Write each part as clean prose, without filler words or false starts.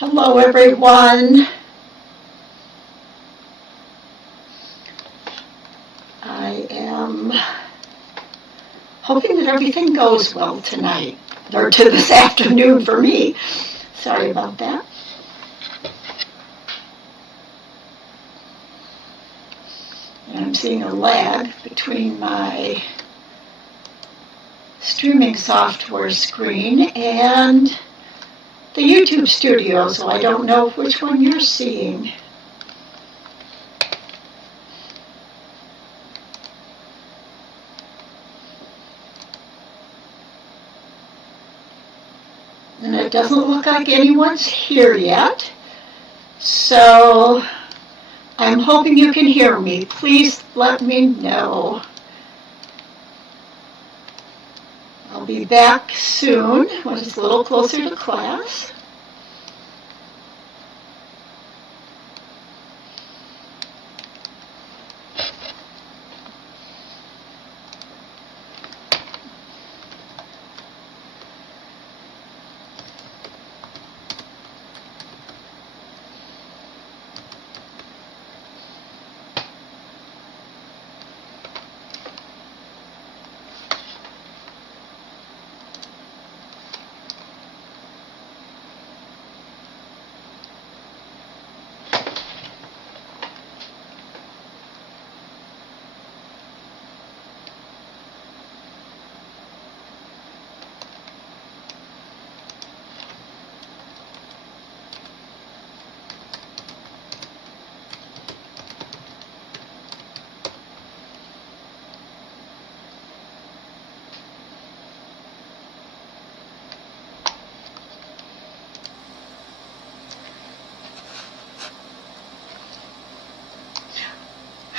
Hello everyone. I am hoping that everything goes well tonight, or to this afternoon for me. Sorry about that. And I'm seeing a lag between my streaming software screen and the YouTube studio, so I don't know which one you're seeing. And it doesn't look like anyone's here yet, so I'm hoping you can hear me. Please let me know. I'll be back soon when it's a little closer to class.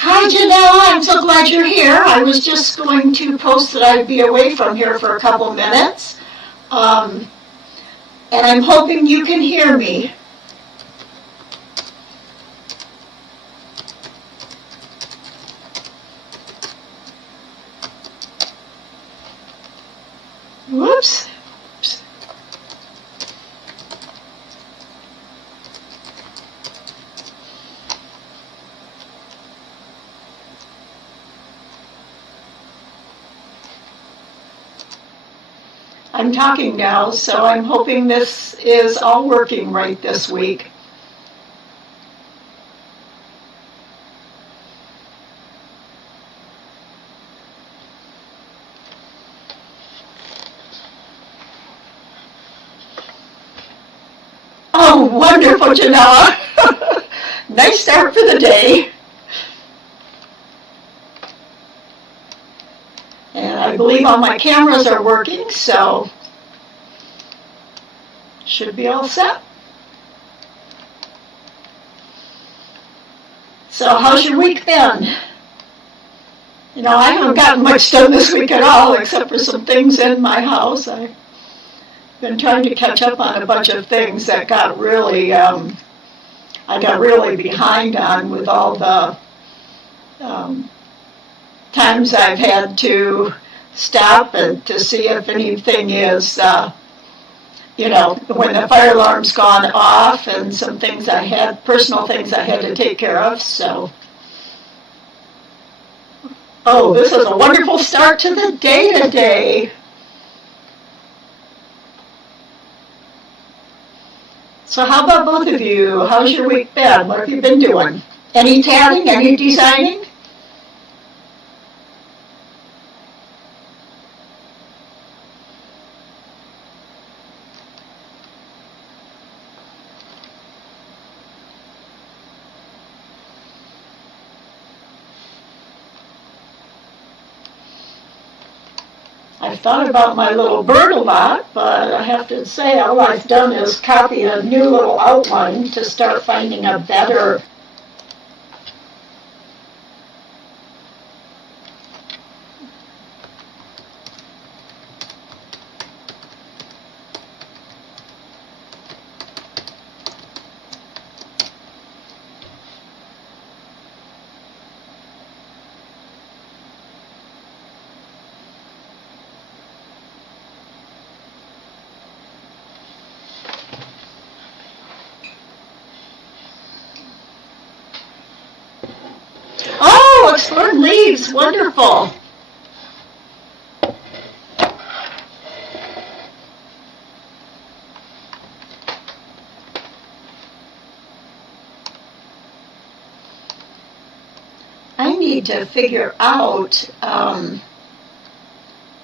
Hi Janelle, I'm so glad you're here. I was just going to post that I'd be away from here for a couple minutes. And I'm hoping you can hear me. Whoops. I'm talking now, so I'm hoping this is all working right this week. Oh, wonderful, Janella. Nice start for the day. And I believe all my cameras are working, so should be all set. So how's your week been? You know, I haven't gotten much done this week at all, except for some things in my house. I've been trying to catch up on a bunch of things that got really, I got really behind on with all the times I've had to stop and to see if anything is, you know, when the fire alarm's gone off, and some things I had, personal things I had to take care of, so. Oh, this is a wonderful start to the day today. So how about both of you? How's your week been? What have you been doing? Any tatting? Any designing? I've thought about my little bird a lot, but I have to say all I've done is copy a new little outline to start finding a better nice, wonderful. I need to figure out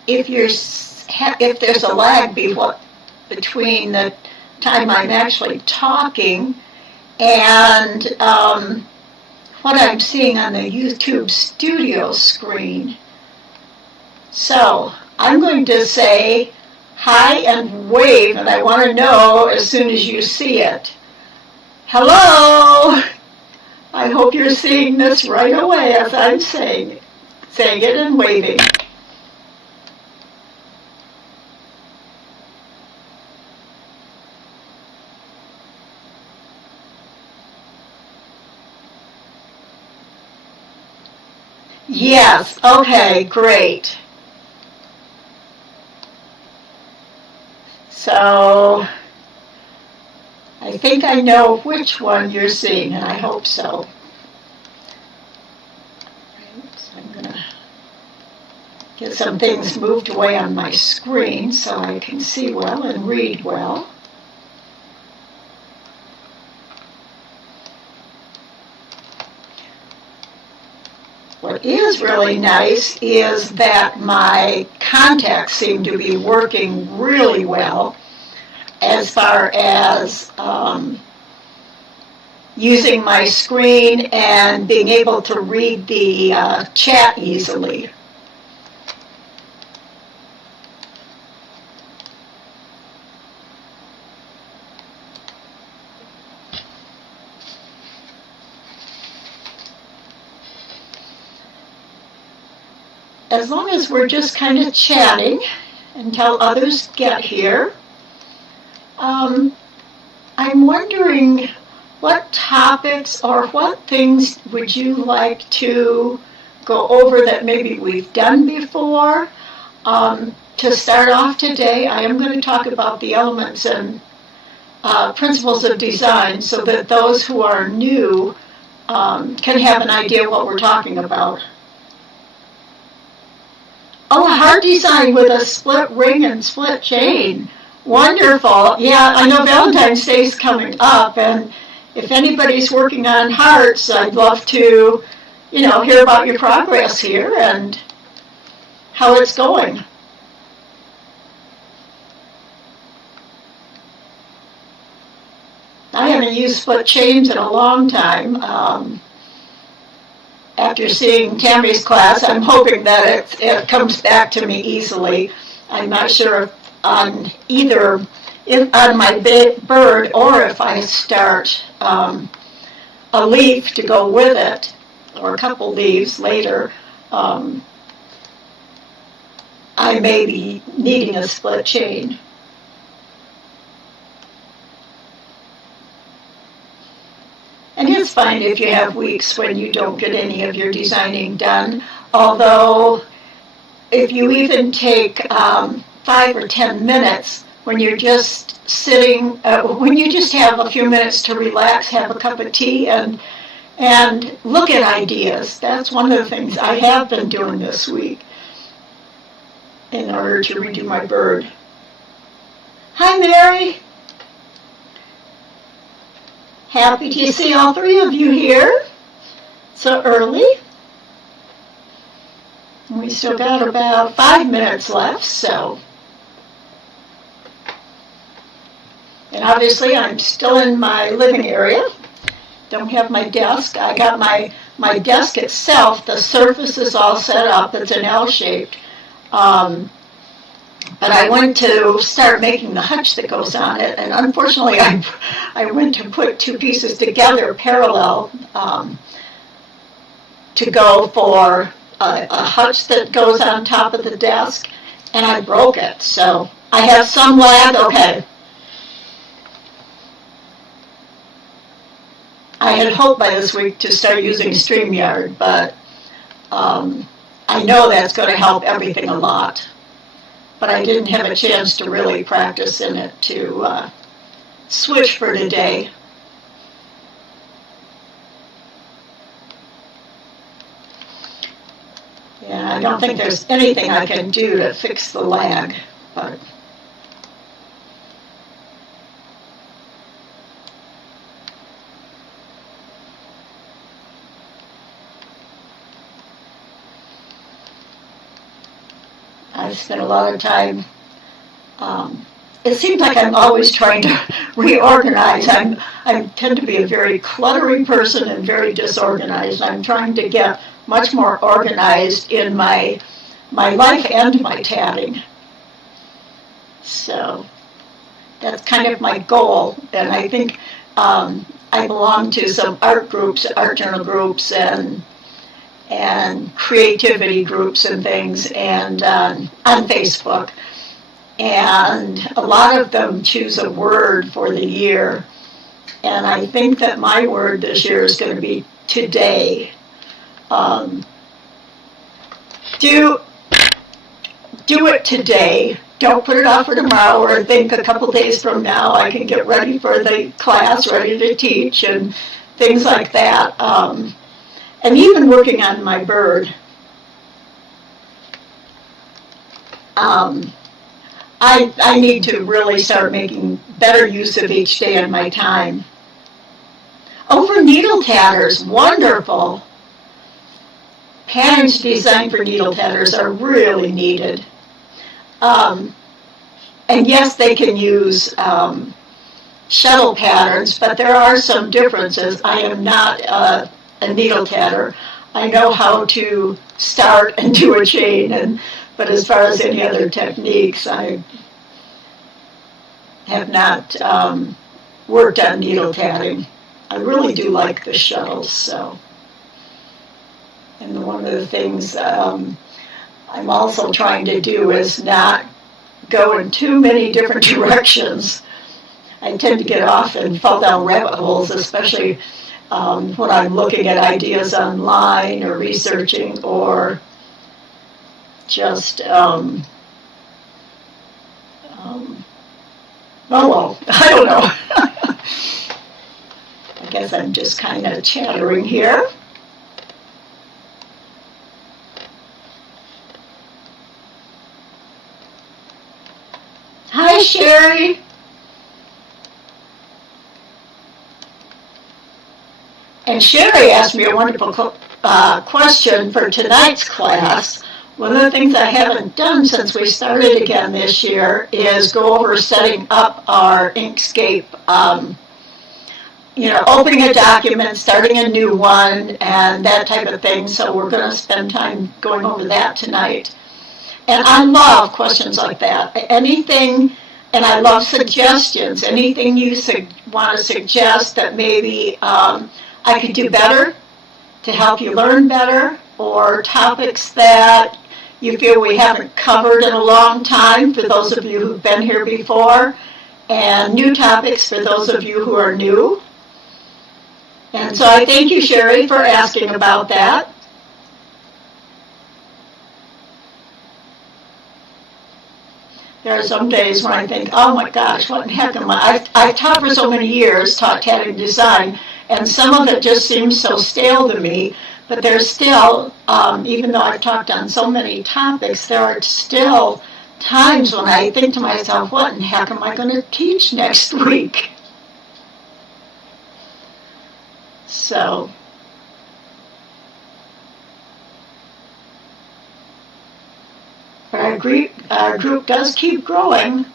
if there's a lag between the time I'm actually talking and what I'm seeing on the YouTube studio screen. So I'm going to say hi and wave, and I want to know as soon as you see it. Hello! I hope you're seeing this right away as I'm saying it and waving. Yes, okay, great. So, I think I know which one you're seeing, and I hope so. So I'm going to get some things moved away on my screen so I can see well and read well. What is really nice is that my contacts seem to be working really well as far as using my screen and being able to read the chat easily. As long as we're just kind of chatting until others get here, I'm wondering what topics or what things would you like to go over that maybe we've done before? To start off today, I am going to talk about the elements and principles of design so that those who are new can have an idea what we're talking about. Oh, a heart design with a split ring and split chain. Wonderful. Yeah, I know Valentine's Day is coming up, and if anybody's working on hearts, I'd love to, hear about your progress here and how it's going. I haven't used split chains in a long time. After seeing Tammy's class, I'm hoping that it comes back to me easily. I'm not sure if on my bird or if I start a leaf to go with it, or a couple leaves later, I may be needing a split chain. And it's fine if you have weeks when you don't get any of your designing done, although if you even take 5 or 10 minutes when you're just sitting, when you just have a few minutes to relax, have a cup of tea, and look at ideas. That's one of the things I have been doing this week in order to redo my bird. Hi, Mary. Happy to see all three of you here so early. We still got about 5 minutes left, so. And obviously I'm still in my living area. Don't have my desk. I got my desk itself, the surface is all set up. It's an L-shaped. But I went to start making the hutch that goes on it, and unfortunately I went to put two pieces together parallel to go for a hutch that goes on top of the desk, and I broke it. So I have some lag. Okay. I had hoped by this week to start using StreamYard, but I know that's going to help everything a lot. But I didn't have a chance to really practice in it to switch for today. I don't think there's anything I can do to fix the lag, but I spent a lot of time. It seems like I'm always trying to reorganize. I tend to be a very cluttery person and very disorganized. I'm trying to get much more organized in my life and my tatting. So that's kind of my goal, and I think I belong to some art groups, art journal groups, and creativity groups and things, and on Facebook. And a lot of them choose a word for the year. And I think that my word this year is going to be today. Do it today. Don't put it off for tomorrow, or think a couple days from now I can get ready for the class, ready to teach, and things like that. And even working on my bird. I need to really start making better use of each day and my time. Oh, for needle tatters, wonderful. Patterns designed for needle tatters are really needed. And yes, they can use shuttle patterns, but there are some differences. I am not a needle tatter. I know how to start and do a chain, but as far as any other techniques, I have not worked on needle tatting. I really do like the shuttles, so. And one of the things I'm also trying to do is not go in too many different directions. I tend to get off and fall down rabbit holes, especially when I'm looking at ideas online or researching, or just, oh well, I don't know. I guess I'm just kind of chattering here. Hi, Sherry. And Sherry asked me a wonderful question for tonight's class. One of the things I haven't done since we started again this year is go over setting up our Inkscape, opening a document, starting a new one, and that type of thing. So we're going to spend time going over that tonight. And I love questions like that. Anything, and I love suggestions. Anything you want to suggest that maybe I could do better to help you learn better, or topics that you feel we haven't covered in a long time for those of you who've been here before, and new topics for those of you who are new. And so I thank you, Sherry, for asking about that. There are some days when I think, oh my gosh, what in heck am I? I've taught for so many years, taught tatting design, and some of it just seems so stale to me. But there's still, even though I've talked on so many topics, there are still times when I think to myself, what in heck am I going to teach next week? So, but our group does keep growing,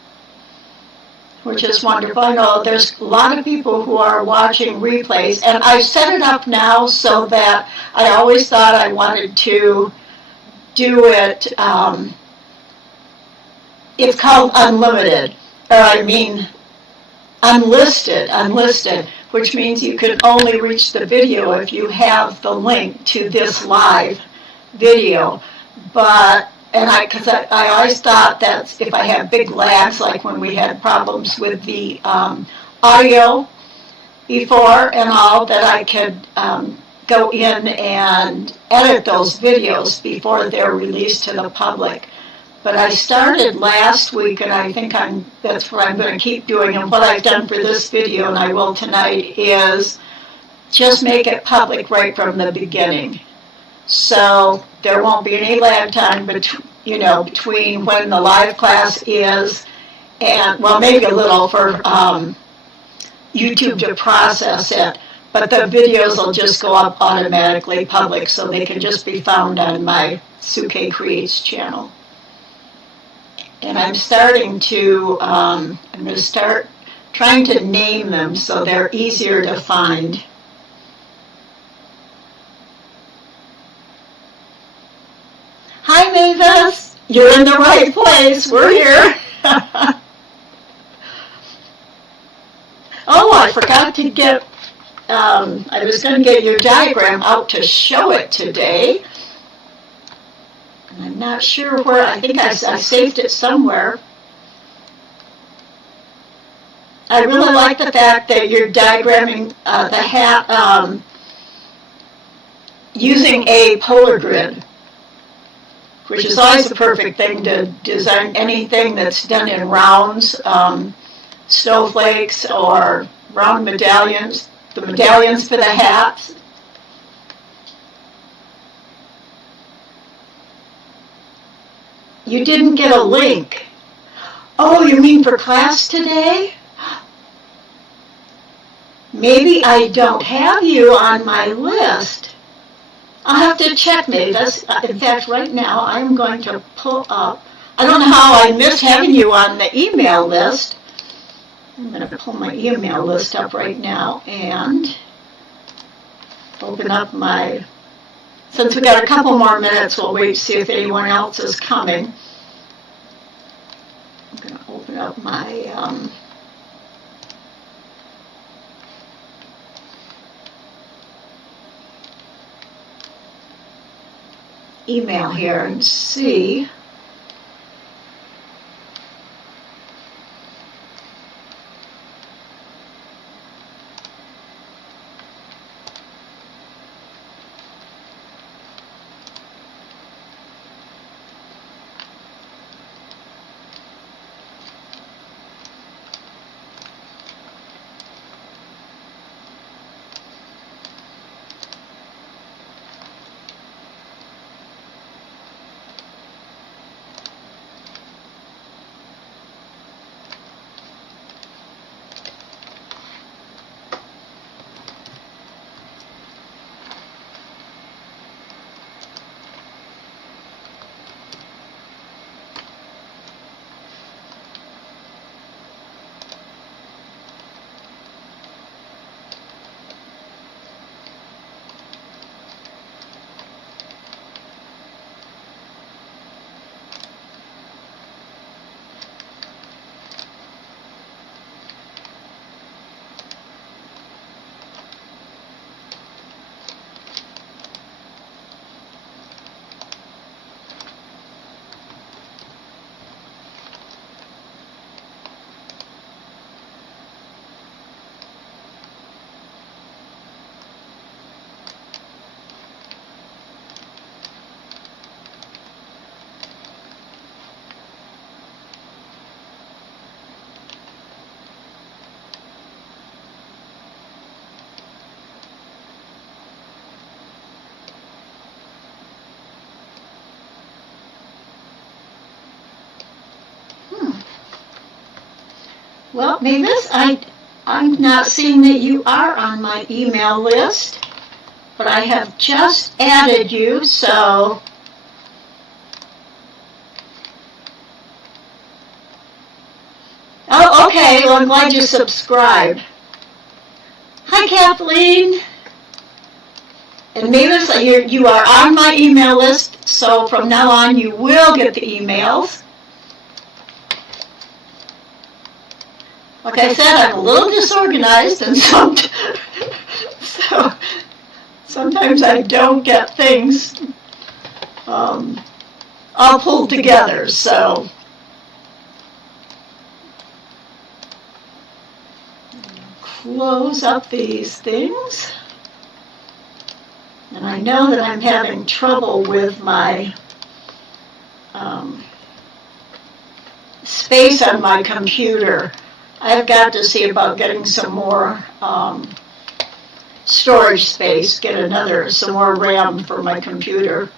which is wonderful. I know there's a lot of people who are watching replays, and I've set it up now so that I always thought I wanted to do it, it's called unlimited, unlisted, which means you can only reach the video if you have the link to this live video. Because I always thought that if I have big lags, like when we had problems with the audio before and all, that I could go in and edit those videos before they're released to the public. But I started last week, and I think that's what I'm going to keep doing. And what I've done for this video, and I will tonight, is just make it public right from the beginning. so there won't be any lag time between when the live class is and, well, maybe a little for YouTube to process it, but the videos will just go up automatically public, so they can just be found on my Sue K Creates channel. And I'm going to start trying to name them so they're easier to find. Hi Mavis, you're in the right place, we're here. Oh, I forgot to get, I was going to get your diagram out to show it today. And I'm not sure where, I think I saved it somewhere. I really like the fact that you're diagramming the hat using a polar grid, which is always the perfect thing to design anything that's done in rounds, snowflakes or round medallions, the medallions for the hats. You didn't get a link. Oh, you mean for class today? Maybe I don't have you on my list. I'll have to check, Mavis. In fact, right now I'm going to pull up. I don't know how I missed having you on the email list. I'm going to pull my email list up right now and open up my, since we got a couple more minutes, we'll wait to see if anyone else is coming. I'm going to open up my email here and see. Well, Mavis, I'm not seeing that you are on my email list, but I have just added you, so oh, okay, well, I'm glad you subscribed. Hi, Kathleen. And Mavis, you are on my email list, so from now on you will get the emails. Like I said, I'm a little disorganized, and so sometimes I don't get things all pulled together. So close up these things, and I know that I'm having trouble with my space on my computer. I've got to see about getting some more storage space, get some more RAM for my computer.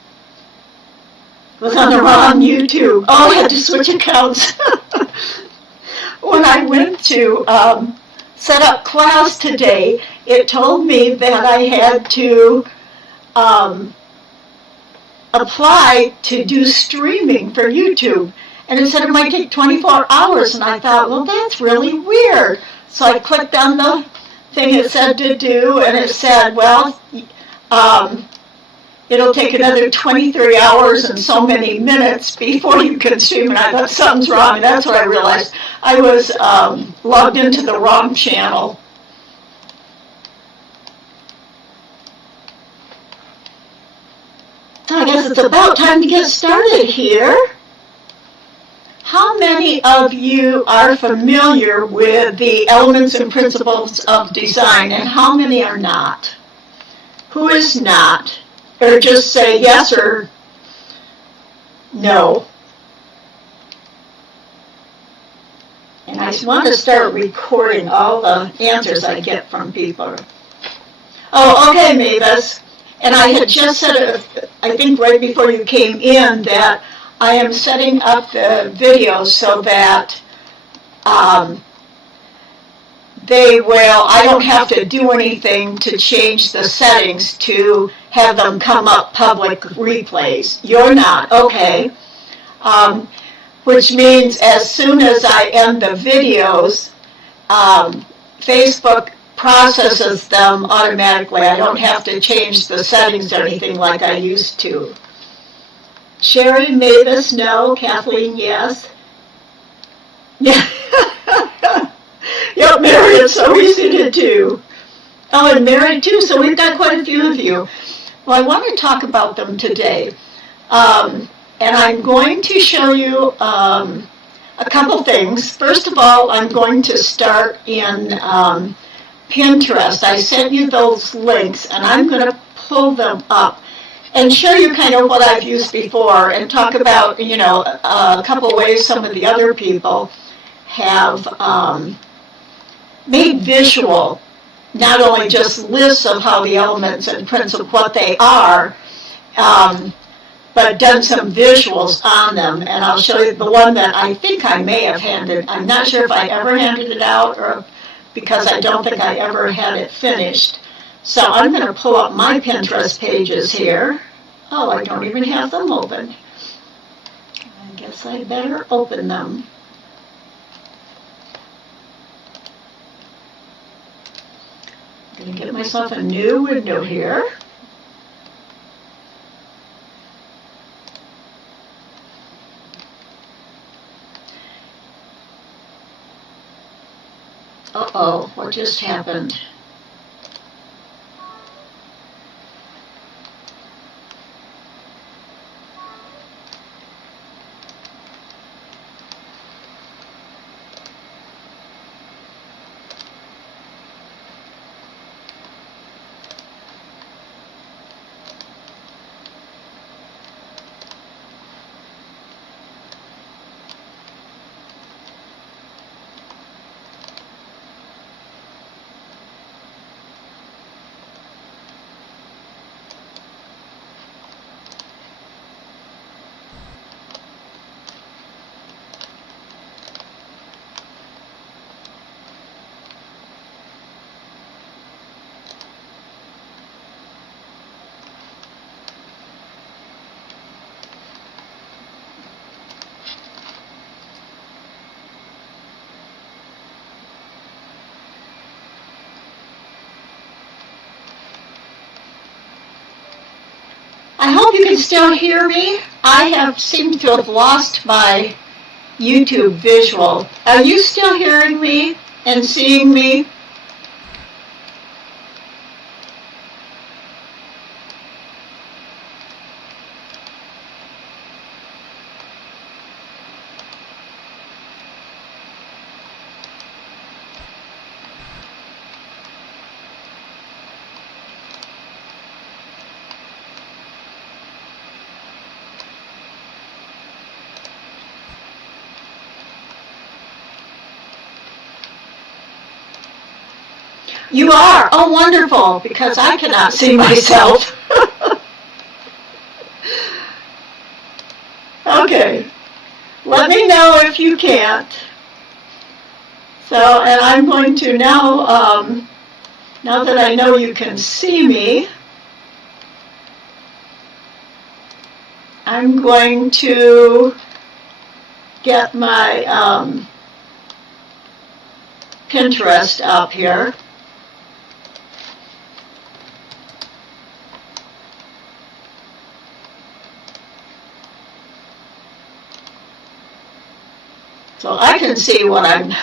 Was on the wrong YouTube. Oh, I had to switch accounts. When I went to set up class today, it told me that I had to apply to do streaming for YouTube. And it said it might take 24 hours, and I thought, well, that's really weird. So I clicked on the thing it said to do, and it said, well, it'll take another 23 hours and so many minutes before you can stream. And I thought something's wrong, and that's what I realized. I was logged into the wrong channel. So I guess it's about time to get started here. How many of you are familiar with the elements and principles of design, and how many are not? Who is not? Or just say yes or no. And I want to start recording all the answers I get from people. Oh, okay, Mavis. And I had just said, I think right before you came in, that I am setting up the videos so that I don't have to do anything to change the settings to have them come up public replays. You're not, okay. Which means as soon as I end the videos, Facebook processes them automatically. I don't have to change the settings or anything like I used to. Sherry, Mavis, no. Kathleen, yes. Yeah. Yep, Mary, it's so easy to do. Oh, and Mary too, so we've got quite a few of you. Well, I want to talk about them today. And I'm going to show you a couple things. First of all, I'm going to start in Pinterest. I sent you those links, and I'm going to pull them up and show you kind of what I've used before and talk about, a couple ways some of the other people have made visual, not only just lists of how the elements and principles, what they are, but done some visuals on them. And I'll show you the one that I think I may have handed. I'm not sure if I ever handed it out or because I don't think I ever had it finished. So I'm going to pull up my Pinterest pages here. Oh, I don't even have them open. I guess I better open them. I'm going to get myself a new window here. Uh-oh, what just happened? I hope you can still hear me. I have seemed to have lost my YouTube visual. Are you still hearing me and seeing me? You are? Oh, wonderful, because I cannot see myself. Okay. Let me know if you can't. So, and I'm going to now, now that I know you can see me, I'm going to get my Pinterest up here. So I can see what I'm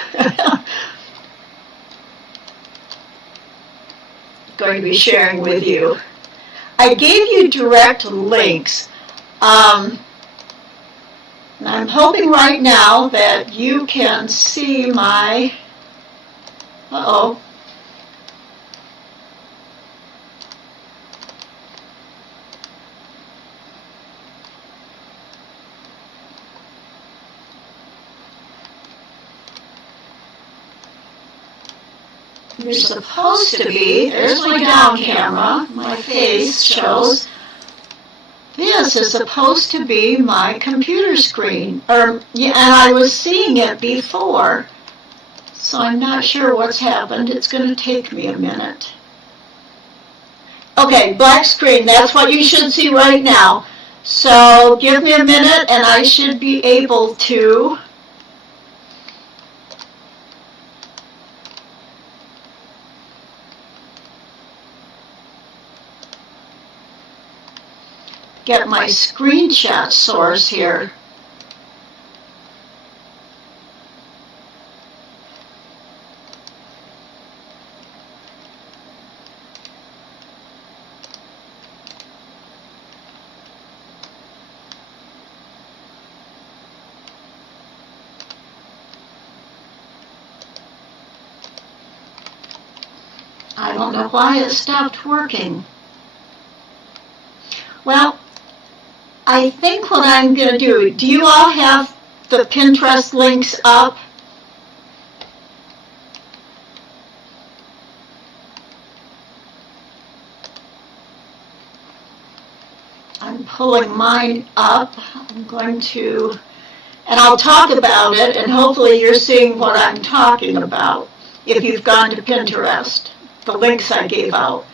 going to be sharing with you. I gave you direct links. And I'm hoping right now that you can see my, uh-oh. You're supposed to be, there's my down camera, my face shows. This is supposed to be my computer screen, and I was seeing it before, so I'm not sure what's happened. It's going to take me a minute. Okay, black screen, that's what you should see right now. So give me a minute and I should be able to get my screenshot source here. I don't know why it stopped working. Well, I think what I'm going to do you all have the Pinterest links up? I'm pulling mine up. I'm going to, and I'll talk about it, and hopefully you're seeing what I'm talking about if you've gone to Pinterest, the links I gave out.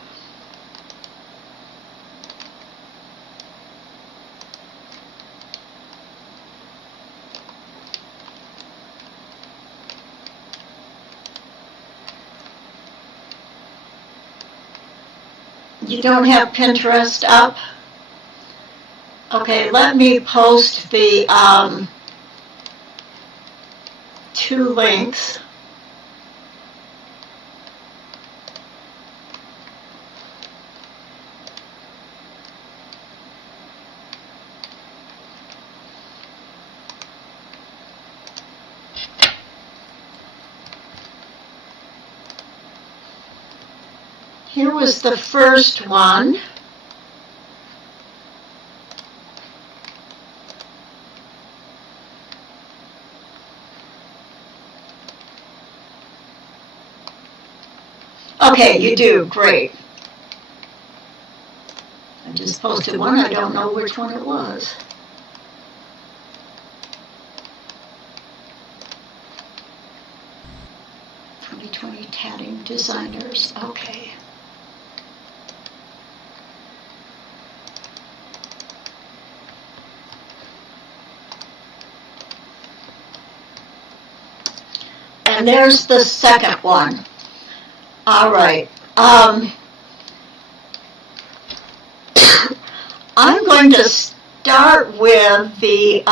You don't have Pinterest up? Okay, let me post the 2 links. Here was the first one. Okay, you do. Great. I just posted one. I don't know which one it was. Tatting designers. Okay. And there's the second one. All right. I'm going to start with the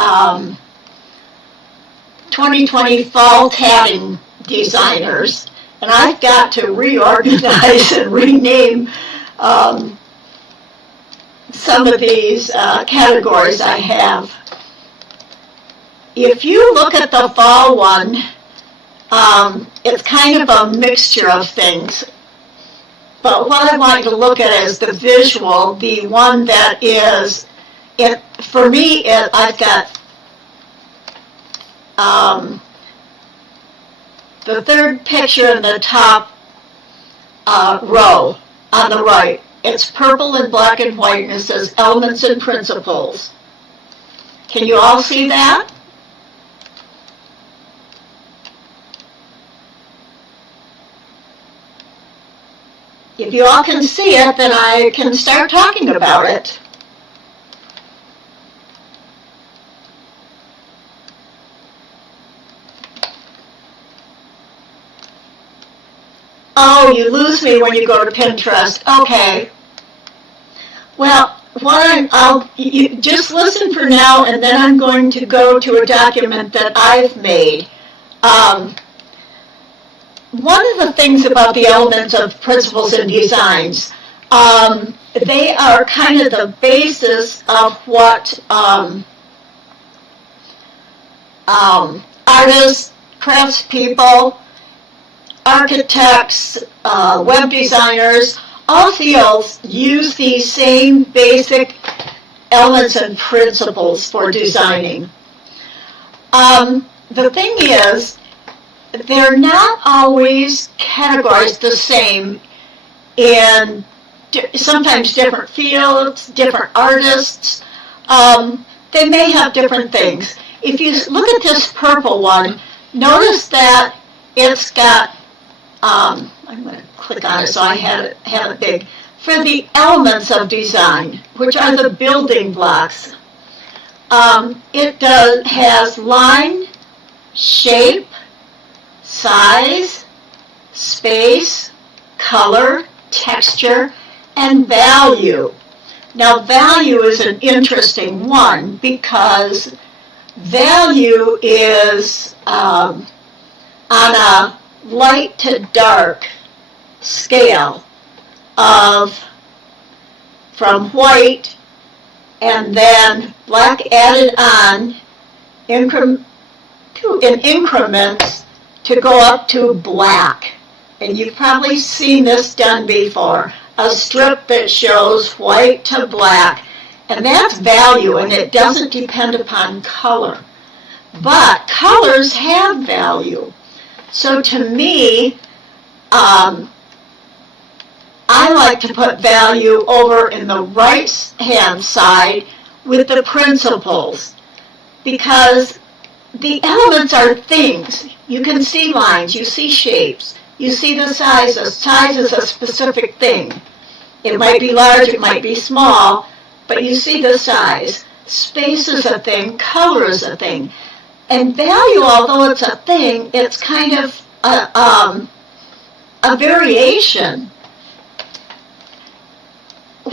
2020 Fall Tatting Designers. And I've got to reorganize and rename some of these categories I have. If you look at the fall one, it's kind of a mixture of things. But what I'd like to look at is the visual, the one that is, for me, I've got the third picture in the top row on the right. It's purple and black and white, and it says Elements and Principles. Can you all see that? If you all can see it, then I can start talking about it. Oh, you lose me when you go to Pinterest. Okay. Well, you just listen for now, and then I'm going to go to a document that I've made. One of the things about the elements of principles and designs, they are kind of the basis of what artists, craftspeople, architects, web designers, all fields use these same basic elements and principles for designing. The thing is, they're not always categorized the same in sometimes different fields, different artists. They may have different things. If you look at this purple one, notice that it's got, I'm going to click on it so I have it big, for the elements of design, which are the building blocks. It has line, shape, size, space, color, texture, and value. Now, value is an interesting one because value is on a light to dark scale of from white and then black added on in increments to go up to black. And you've probably seen this done before. A strip that shows white to black. And that's value, and it doesn't depend upon color. But colors have value. So to me, I like to put value over in the right-hand side with the principles, because the elements are things. You can see lines, you see shapes, you see the sizes. Size is a specific thing. It might be large, it might be small, but you see the size. Space is a thing, color is a thing. And value, although it's a thing, it's kind of a variation,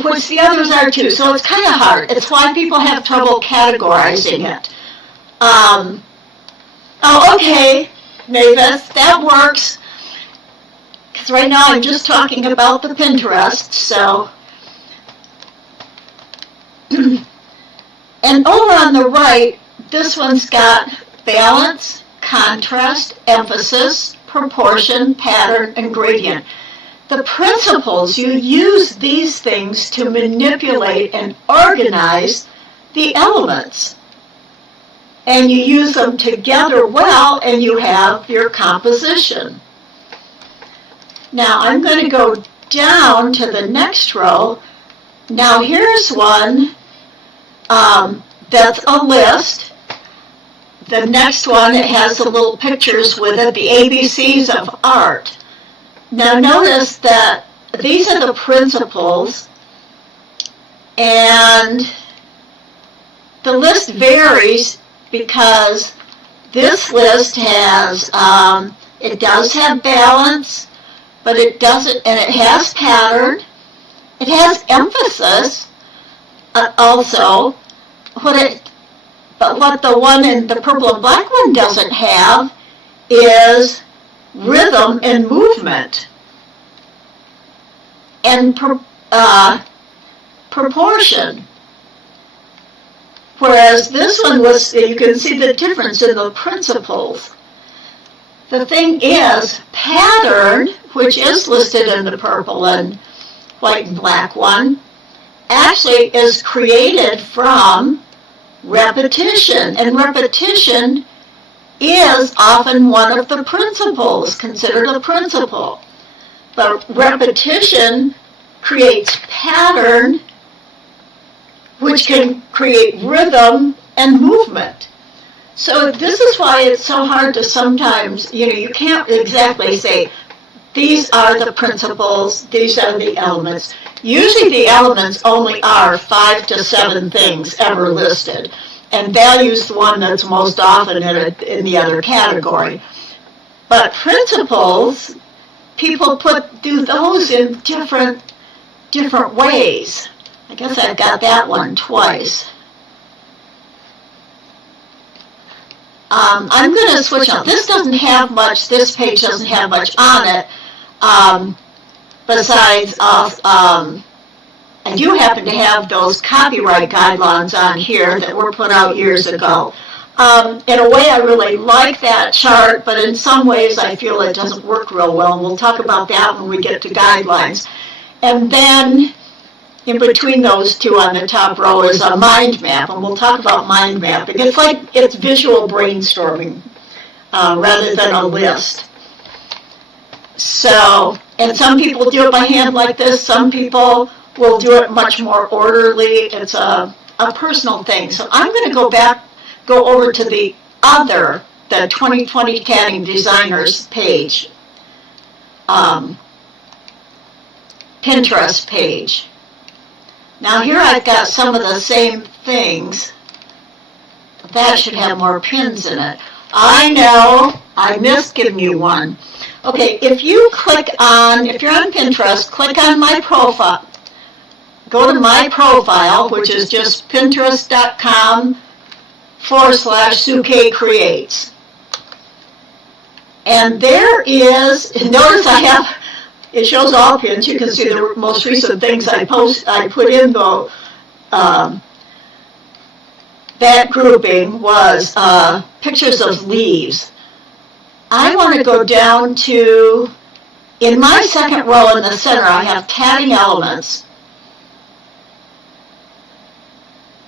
which the others are too. So it's kind of hard. It's why people have trouble categorizing it. Oh, okay, Mavis, that works. Because right now I'm just talking about the Pinterest, so. And over on the right, this one's got balance, contrast, emphasis, proportion, pattern, and gradient. The principles, you use these things to manipulate and organize the elements. And you use them together well, and you have your composition. Now I'm going to go down to the next row. Now here's one that's a list. The next one, it has the little pictures with it, the ABCs of art. Now notice that these are the principles, and the list varies because this list has, it does have balance, but it doesn't, and it has pattern. It has emphasis also. But what the one in the purple and black one doesn't have is rhythm and movement and proportion. Whereas this one was, you can see the difference in the principles. The thing is, pattern, which is listed in the purple and white and black one, actually is created from repetition, and repetition is often one of the principles, considered a principle. But repetition creates pattern, which can create rhythm and movement. So this is why it's so hard to sometimes, you can't exactly say, these are the principles, these are the elements. Usually the elements only are 5 to 7 things ever listed, and value's the one that's most often in the other category. But principles, people do those in different ways. I guess I've got that one twice. I'm going to switch on. This doesn't have much, this page doesn't have much on it, besides I do happen to have those copyright guidelines on here that were put out years ago. In a way, I really like that chart, but in some ways I feel it doesn't work real well, and we'll talk about that when we get to guidelines. And then in between those two on the top row is a mind map, and we'll talk about mind mapping. It's visual brainstorming rather than a list. So, and some people do it by hand like this, some people will do it much more orderly. It's a personal thing. So I'm going to go over to the 2020 Tatting Designers page, Pinterest page. Now here I've got some of the same things. That should have more pins in it. I know, I missed giving you one. Okay, if you're on Pinterest, click on my profile. Go to my profile, which is just pinterest.com/Suke Creates. And there is, notice it shows all pins. You can see the most recent things I put in though. That grouping was pictures of leaves. I want to go down to, in my second row in the center, I have tatting elements.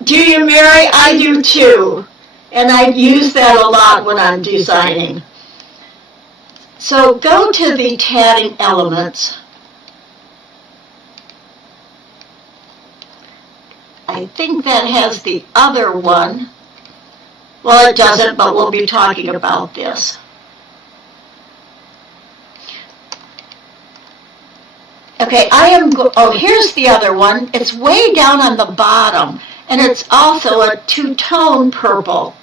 Do you, Mary? I do too. And I use that a lot when I'm designing. So go to the tatting elements. I think that has the other one. Well, it doesn't, but we'll be talking about this. Okay, here's the other one. It's way down on the bottom, and it's also a two-tone purple.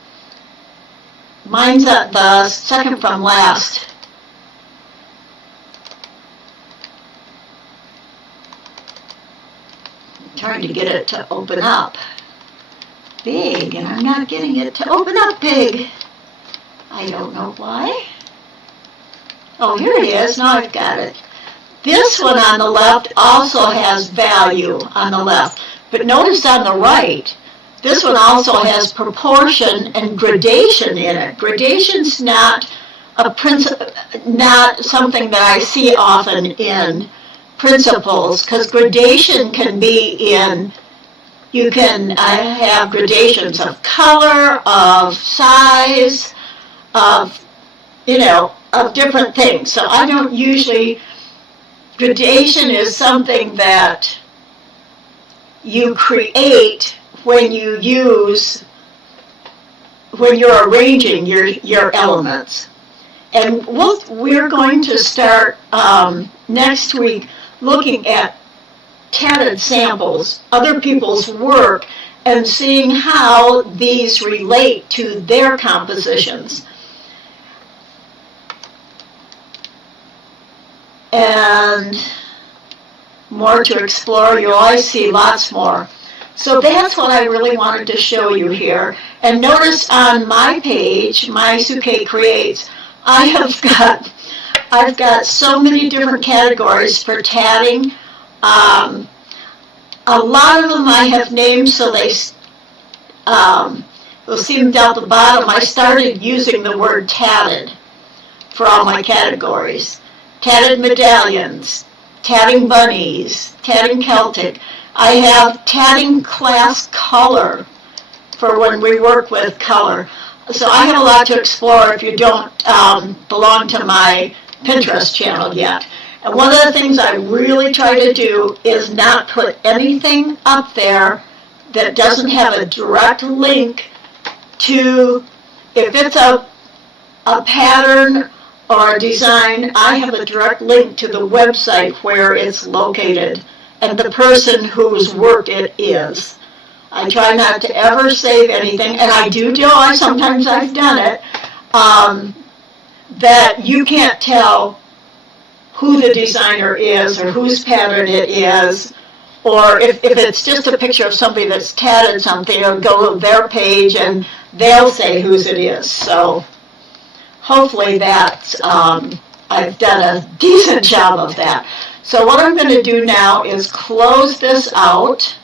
Mine's at the second from last. I'm trying to get it to open up big, and I'm not getting it to open up big. I don't know why. Oh, here it is. Now I've got it. This one on the left also has value on the left, but notice on the right, this one also has proportion and gradation in it. Gradation's not something that I see often in principles, because gradation can be in, you can have gradations of color, of size, of different things. So I don't usually. Gradation is something that you create when you're arranging your elements. And we're going to start next week looking at tatted samples, other people's work, and seeing how these relate to their compositions. And more to explore. You'll always see lots more. So that's what I really wanted to show you here. And notice on my page, my Suke Creates, I've got so many different categories for tatting. A lot of them I have named so you'll see them down at the bottom. I started using the word tatted for all my categories. Tatted medallions, tatting bunnies, tatting Celtic. I have tatting class color for when we work with color. So I have a lot to explore if you don't belong to my Pinterest channel yet. And one of the things I really try to do is not put anything up there that doesn't have a direct link to, if it's a pattern or a design, I have a direct link to the website where it's located and the person whose work it is. I try not to ever save anything, and I do sometimes I've done it, that you can't tell who the designer is or whose pattern it is, or if it's just a picture of somebody that's tatted something, or go to their page and they'll say whose it is. So hopefully that's, I've done a decent job of that. So what I'm going to do now is close this out,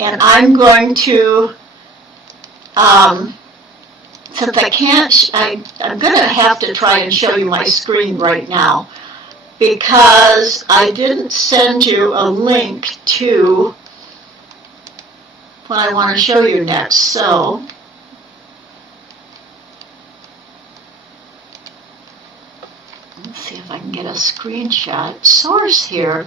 and I'm going to, since I can't, I'm going to have to try and show you my screen right now, because I didn't send you a link to what I want to show you next. So let's see if I can get a screenshot source here.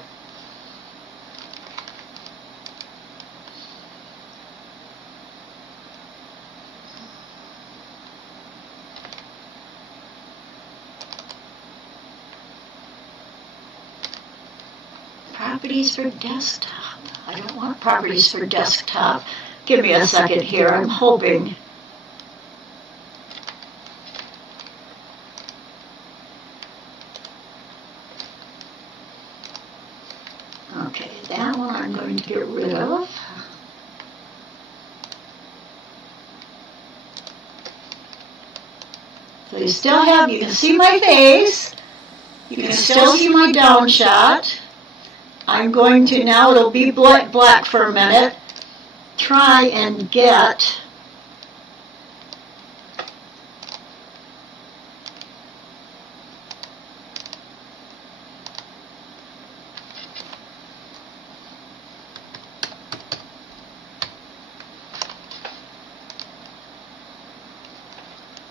Properties for desktop. I don't want properties for desktop. Give me a second here. I'm hoping. Okay, that one I'm going to get rid of. So you still have, you can see my face. You can still see my down shot. I'm going to, now it'll be black for a minute, try and get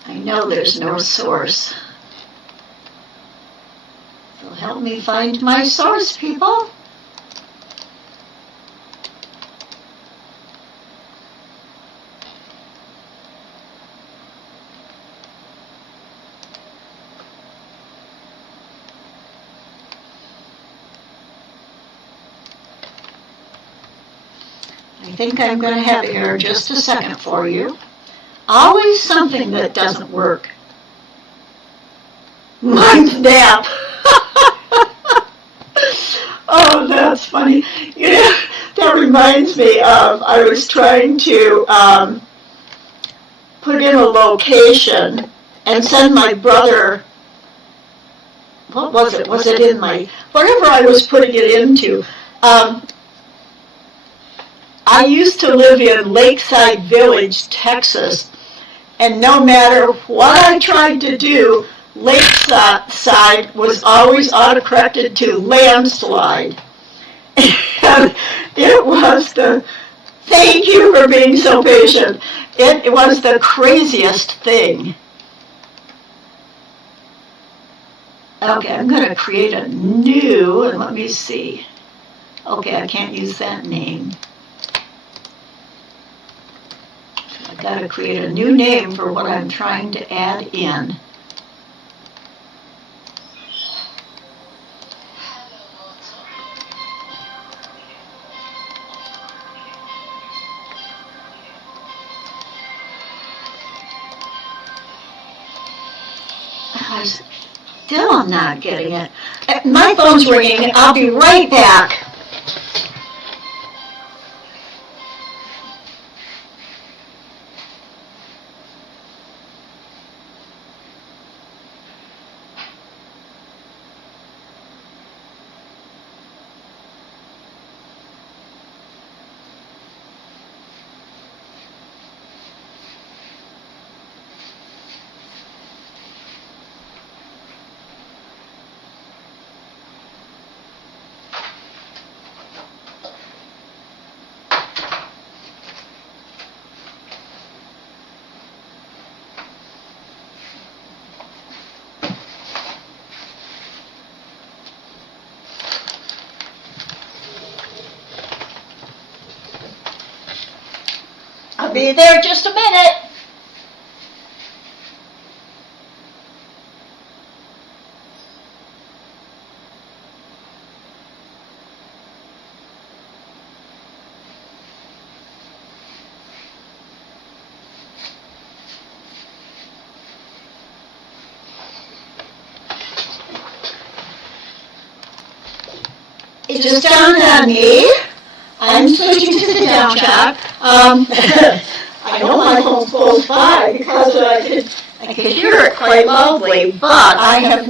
I know there's no source. So help me find my source, people. I think I'm going to have here just a second for you. Always something that doesn't work. Mine's nap. Oh, that's funny. You know, that reminds me of, I was trying to put in a location and send my brother, what was it? Was it in my, whatever I was putting it into. I used to live in Lakeside Village, Texas, and no matter what I tried to do, Lakeside was always autocorrected to landslide. And it was thank you for being so patient. It was the craziest thing. Okay, I'm going to create a new, and let me see. Okay, I can't use that name. I've got to create a new name for what I'm trying to add in. Still I'm not getting it. My phone's ringing. I'll be right back. I'll be there just a minute. It just dawned on me. I'm switching to the down shot. I know my home's close by because I could hear it quite loudly, but I have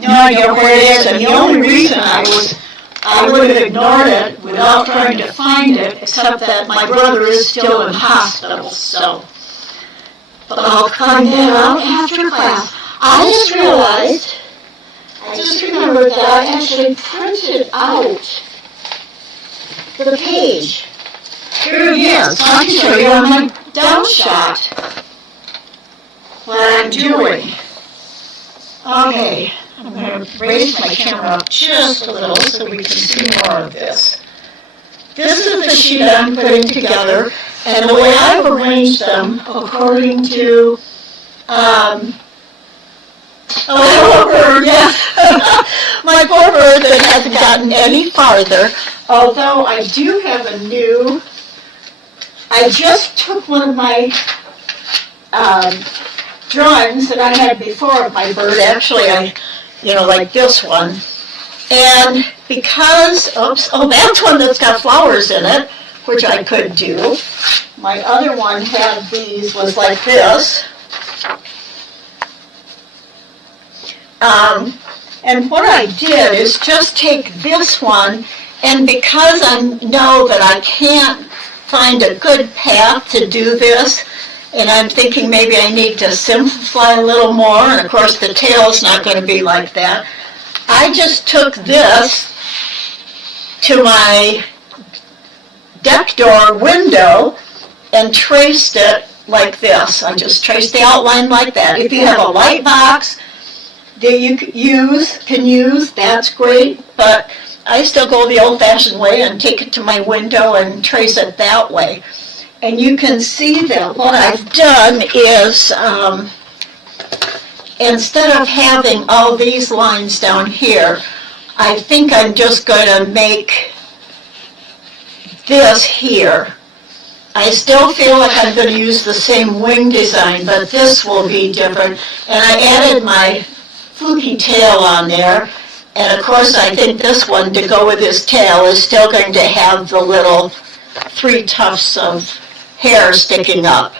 no idea where it is. And the only reason I would have ignored it without trying to find it, except that my brother is still in hospital. So, but I'll find that out after class. I just remembered that I actually printed out the page. Here it is. So I can show you on my down shot what I'm doing. Okay, I'm going to raise my camera up just a little so we can see more of this. This is the sheet I'm putting together, and the way I've arranged them according to oh, bird, yes. My poor bird that hasn't gotten any farther. Although I do have a new, I just took one of my drawings that I had before of my bird. Actually, like this one. And because, that's one that's got flowers in it, which I could do. My other one was like this. And what I did is just take this one, and because I know that I can't find a good path to do this, and I'm thinking maybe I need to simplify a little more, and of course the tail's not going to be like that, I just took this to my deck door window and traced it like this. I just traced the outline like that. If you have a light box that you can use, that's great, but I still go the old-fashioned way and take it to my window and trace it that way. And you can see that what I've done is, instead of having all these lines down here, I think I'm just going to make this here. I still feel like I'm going to use the same wing design, but this will be different. And I added my fluky tail on there, and of course I think this one, to go with his tail, is still going to have the little 3 tufts of hair sticking up.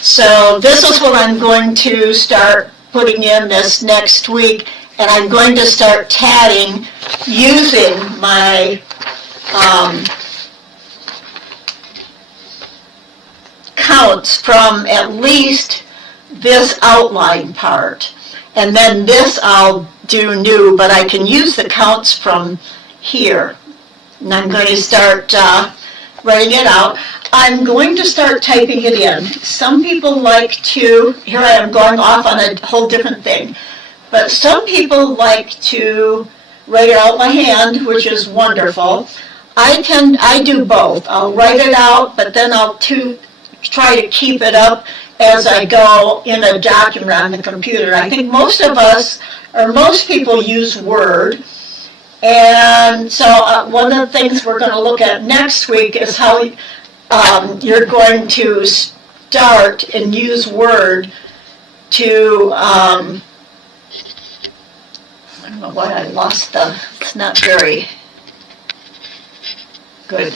So this is what I'm going to start putting in this next week, and I'm going to start tatting using my counts from at least this outline part. And then this I'll do new, but I can use the counts from here. And I'm going to start writing it out. I'm going to start typing it in. Some people like to, here I am going off on a whole different thing, but some people like to write it out by hand, which is wonderful. I do both. I'll write it out, but then I'll try to keep it up as I go in a document on the computer. I think most people use Word. And so one of the things we're going to look at next week is how you're going to start and use Word to, I don't know what I lost it's not very good.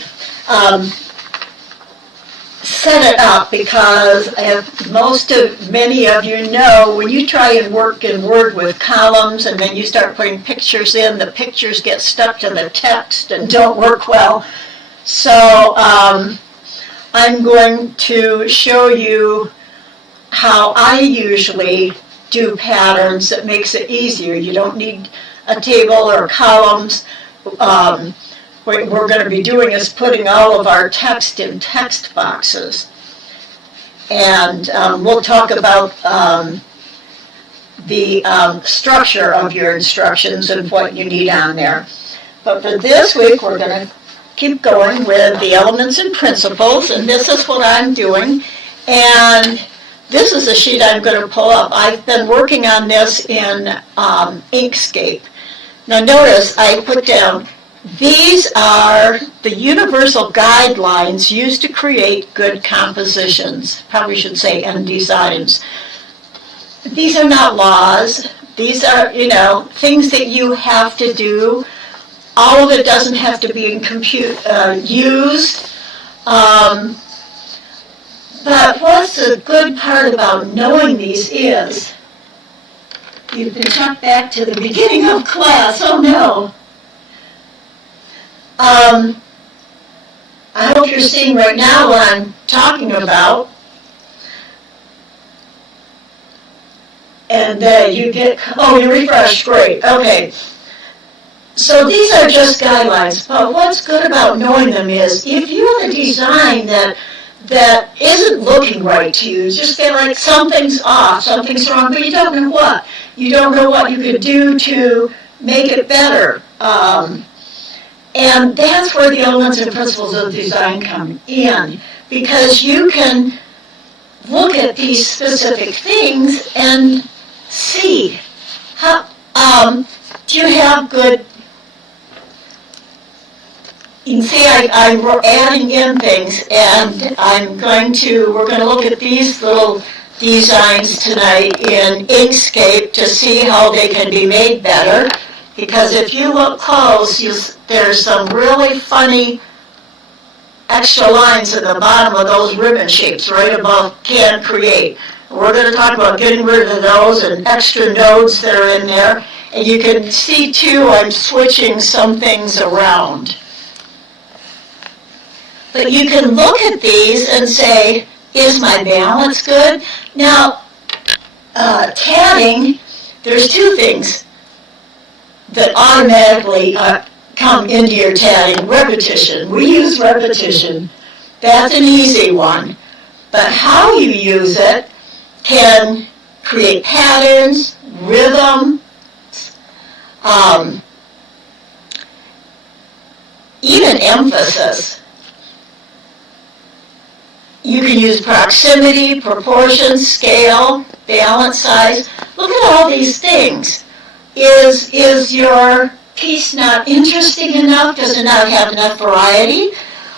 Set it up, because many of you know, when you try and work in Word with columns and then you start putting pictures in, the pictures get stuck to the text and don't work well. So I'm going to show you how I usually do patterns that makes it easier. You don't need a table or columns. What we're going to be doing is putting all of our text in text boxes. And we'll talk about the structure of your instructions and what you need on there. But for this week, we're going to keep going with the elements and principles, and this is what I'm doing. And this is a sheet I'm going to pull up. I've been working on this in Inkscape. Now notice I put down, these are the universal guidelines used to create good compositions. Probably should say and designs. These are not laws. These are, things that you have to do. All of it doesn't have to be used. But what's the good part about knowing these is, you've been chucked back to the beginning of class. Oh no. I hope you're seeing right now what I'm talking about. And you refresh, great, okay. So these are just guidelines, but what's good about knowing them is, if you have a design that isn't looking right to you, just feel like something's off, something's wrong, but you don't know what. You don't know what you could do to make it better. And that's where the elements and principles of design come in, because you can look at these specific things and see how do you have good. You can see I'm adding in things, and we're going to look at these little designs tonight in Inkscape to see how they can be made better. Because if you look close, there's some really funny extra lines at the bottom of those ribbon shapes right above Can Create. We're going to talk about getting rid of those and extra nodes that are in there. And you can see, too, I'm switching some things around. But you can look at these and say, is my balance good? Now, tatting, there's two things that automatically come into your tatting. Repetition. We use repetition. That's an easy one. But how you use it can create patterns, rhythm, even emphasis. You can use proximity, proportion, scale, balance, size. Look at all these things. Is your piece not interesting enough? Does it not have enough variety?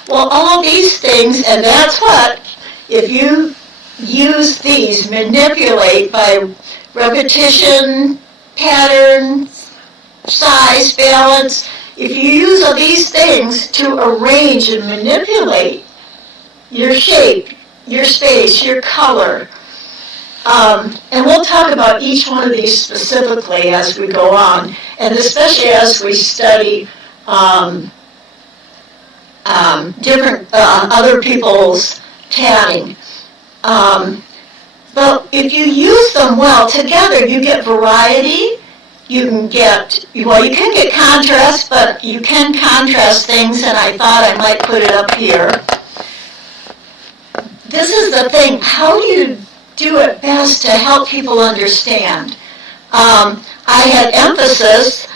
Well, all these things, and that's what, if you use these, manipulate by repetition, pattern, size, balance, if you use all these things to arrange and manipulate your shape, your space, your color, and we'll talk about each one of these specifically as we go on, and especially as we study different other people's tatting. But if you use them well together, you get variety. You can get contrast, but you can contrast things, and I thought I might put it up here. This is the thing. How do you do it best to help people understand? I had emphasis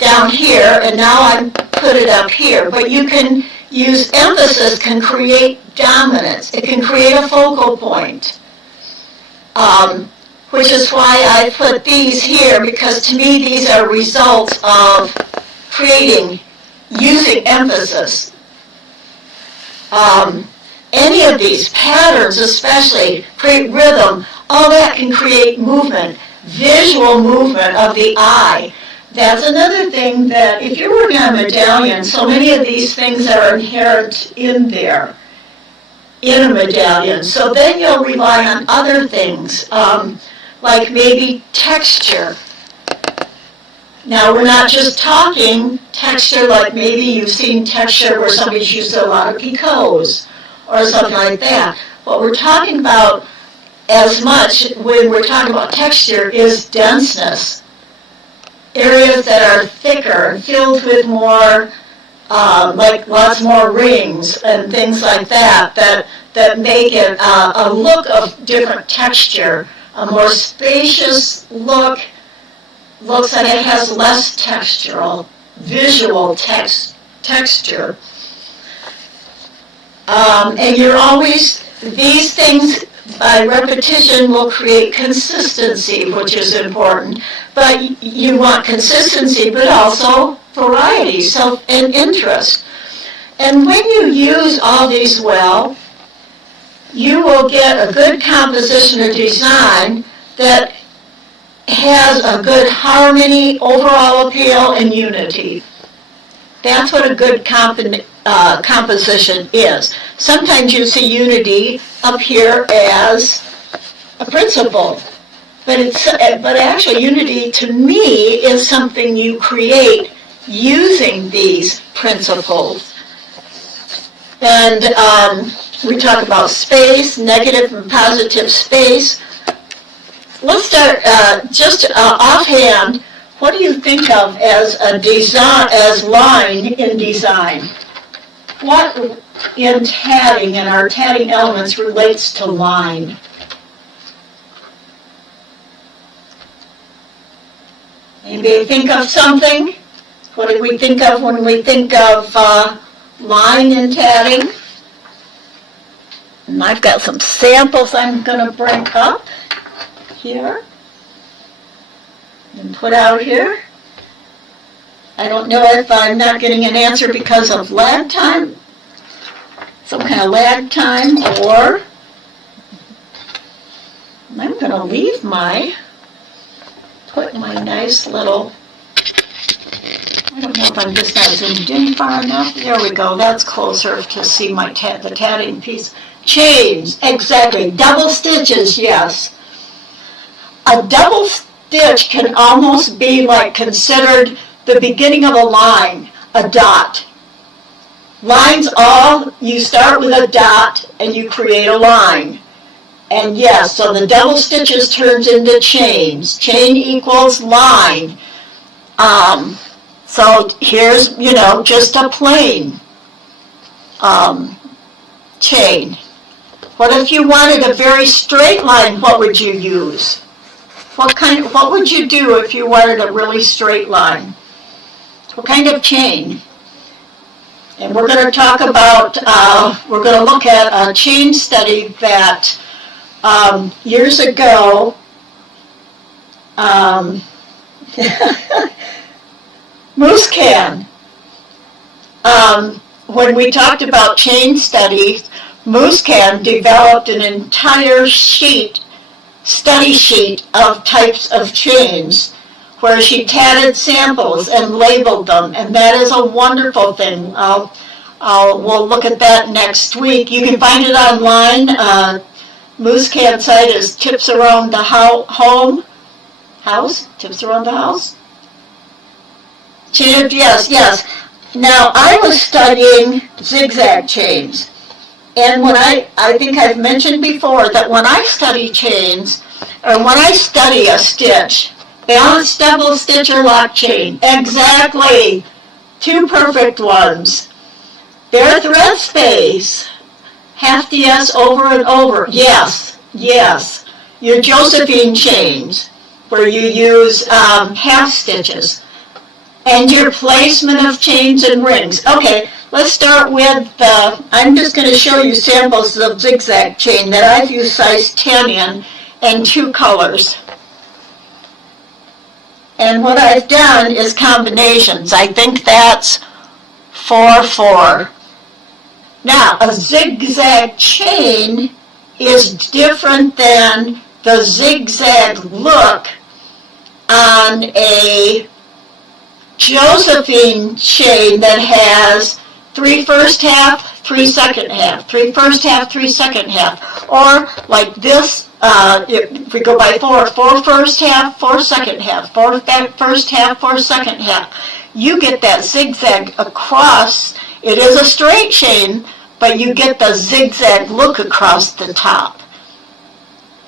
down here, and now I put it up here. But you can use emphasis, can create dominance. It can create a focal point, which is why I put these here, because to me these are results of using emphasis. Any of these patterns especially create rhythm. All that can create movement, visual movement of the eye. That's another thing that if you're working on a medallion, so many of these things are inherent in there, in a medallion. So then you'll rely on other things, like maybe texture. Now, we're not just talking texture like maybe you've seen texture where somebody's used a lot of picots or something like that. What we're talking about as much when we're talking about texture is denseness. Areas that are thicker, filled with more, like lots more rings and things like that, that make it a look of different texture, a more spacious look. Looks like it has less textural, visual texture. And you're always, these things by repetition will create consistency, which is important. But you want consistency, but also variety, and interest. And when you use all these well, you will get a good composition or design that has a good harmony, overall appeal, and unity. That's what a good composition is. Sometimes you see unity up here as a principle, but actually unity to me is something you create using these principles. And we talk about space, negative and positive space. Let's start just offhand. What do you think of as a design, as line in design? What in tatting and our tatting elements relates to line? Anybody think of something? What do we think of when we think of line in tatting? And I've got some samples I'm going to bring up here and put out here. I don't know if I'm not getting an answer because of lag time, some kind of lag time, or I'm going to leave put my nice little, I don't know if I'm just not zoomed in far enough. There we go, that's closer to see my the tatting piece. Chains, exactly, double stitches, yes. A double stitch can almost be like considered the beginning of a line, a dot. Lines you start with a dot and you create a line. And yes, so the double stitches turns into chains. Chain equals line. So here's, just a plain chain. What if you wanted a very straight line? What would you use? What would you do if you wanted a really straight line? What kind of chain? And we're going to talk about, we're going to look at a chain study that years ago, Moose Can. When we talked about chain studies, Moose Can developed an entire study sheet of types of chains where she tatted samples and labeled them, and that is a wonderful thing. We'll look at that next week. You can find it online. Moose Can site is Tips Around the House? Tips Around the House? Chain, yes. Now, I was studying zigzag chains. And when I think I've mentioned before that when I study chains, or when I study a stitch, balanced double stitch or lock chain, exactly, two perfect ones. Their thread space, half the S over and over, yes. Your Josephine chains, where you use half stitches. And your placement of chains and rings. Okay, let's start with, I'm just going to show you samples of zigzag chain that I've used size 10 in and 2 colors. And what I've done is combinations. I think that's 4-4. Now, a zigzag chain is different than the zigzag look on a Josephine chain that has 3 first half, 3 second half, 3 first half, 3 second half, or like this, if we go by 4 first half, 4 second half, 4 first half, 4 second half. You get that zigzag across. It is a straight chain, but you get the zigzag look across the top.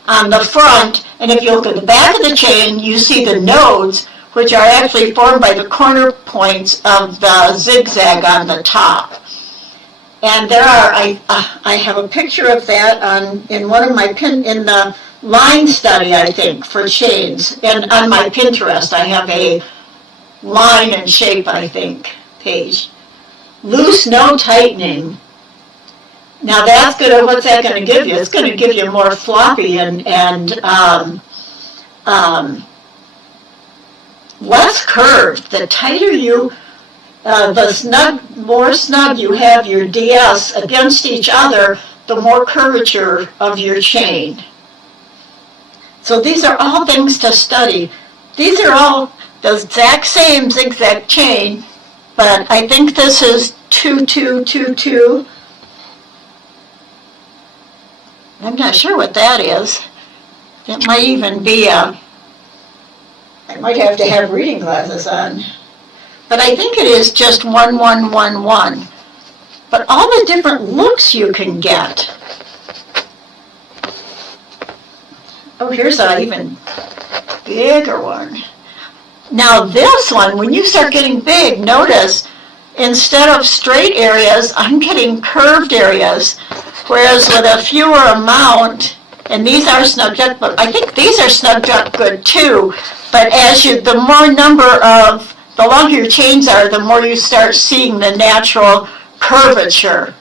On the front, and if you look at the back of the chain, you see the nodes, which are actually formed by the corner points of the zigzag on the top. And there are, I have a picture of that in one of my in the line study, I think, for chains. And on my Pinterest, I have a line and shape, I think, page. loose, no tightening. Now that's gonna, what's that gonna give you? It's gonna give you more floppy and less curved. The tighter you, the more snug you have your DS against each other, the more curvature of your chain. So these are all things to study. These are all the exact same zigzag chain, but I think this is 2222. I'm not sure what that is. It might even be I might have to have reading glasses on. But I think it is just 1111. But all the different looks you can get. Oh, here's an even bigger one. Now this one, when you start getting big, notice instead of straight areas, I'm getting curved areas. Whereas with a fewer amount, and these are snugged up, but I think these are snugged up good too. But as you, the longer your chains are, the more you start seeing the natural curvature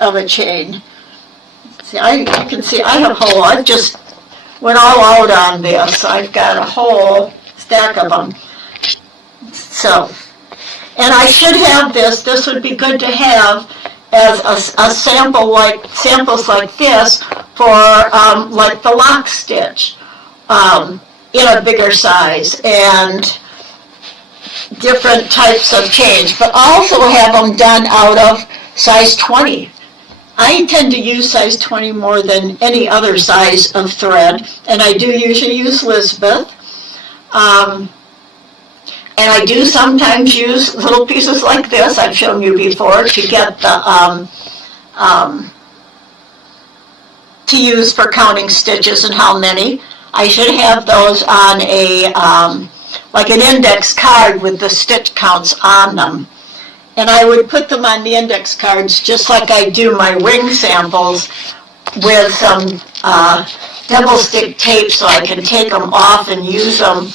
of a chain. See, you can see I have a hole. I just went all out on this. I've got a whole stack of them. So, and I should have this. This would be good to have as a samples like this for like the lock stitch in a bigger size and different types of change, but also have them done out of size 20. I tend to use size 20 more than any other size of thread, and I do usually use Elizabeth. And I do sometimes use little pieces like this, I've shown you before, to get the, to use for counting stitches and how many. I should have those on a, like an index card with the stitch counts on them. And I would put them on the index cards just like I do my ring samples with some double stick tape so I can take them off and use them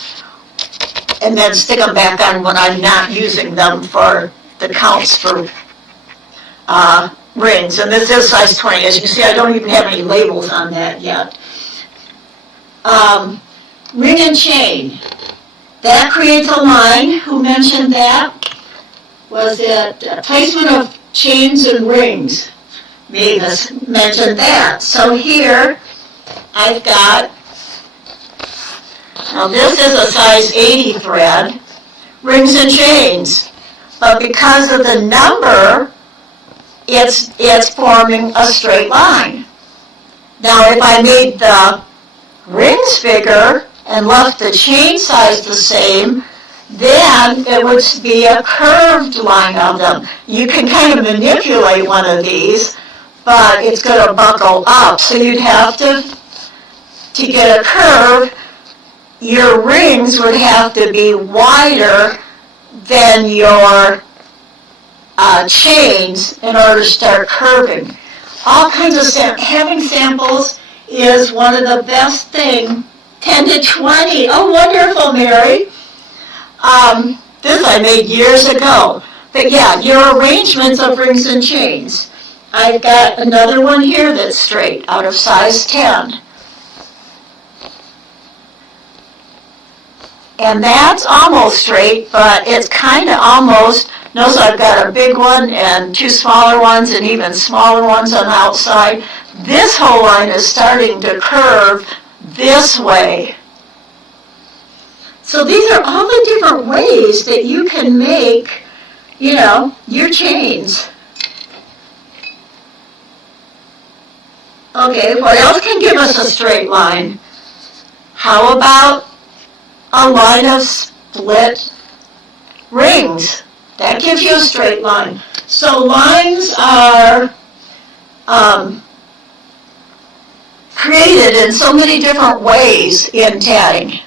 and then stick them back on when I'm not using them for the counts for rings. And this is size 20. As you can see, I don't even have any labels on that yet. Ring and chain. That creates a line. Who mentioned that? Was it placement of chains and rings? Mavis mentioned that. So here I've got, now this is a size 80 thread, rings and chains. But because of the number, it's forming a straight line. Now if I made the rings bigger and left the chain size the same, then it would be a curved line of them. You can kind of manipulate one of these, but it's going to buckle up. So you'd have to get a curve, your rings would have to be wider than your chains in order to start curving. All kinds of having samples is one of the best things. 10 to 20. Oh, wonderful, Mary. This I made years ago. But yeah, your arrangements of rings and chains. I've got another one here that's straight out of size 10. And that's almost straight, but it's kind of almost, notice I've got a big one and two smaller ones and even smaller ones on the outside. This whole line is starting to curve this way. So these are all the different ways that you can make, your chains. Okay, what else can give us a straight line? How about a line of split rings? That gives you a straight line. So lines are created in so many different ways in tatting.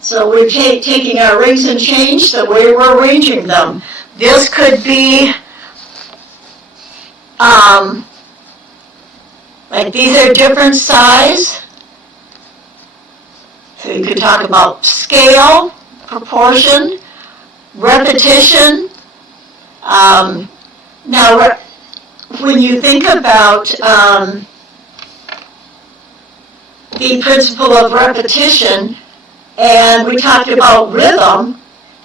So we're taking our rings and chains the way we're arranging them. This could be, like these are different size. So you could talk about scale, proportion. repetition. Now, when you think about the principle of repetition, and we talked about rhythm,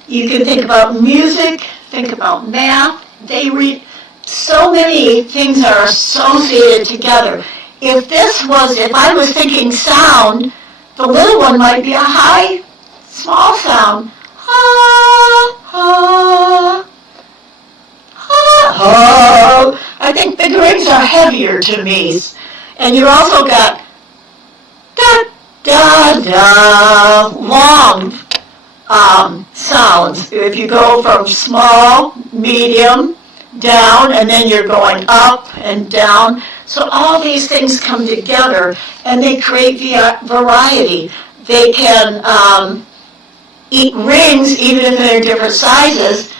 you can think about music, think about math. So many things are associated together. If I was thinking sound, the little one might be a high, small sound. Ha, ha, ha, ha. I think big rings are heavier to me. And you also got da, da, da, long sounds. If you go from small, medium, down, and then you're going up and down. So all these things come together and they create variety. They can eat rings, even if they're different sizes,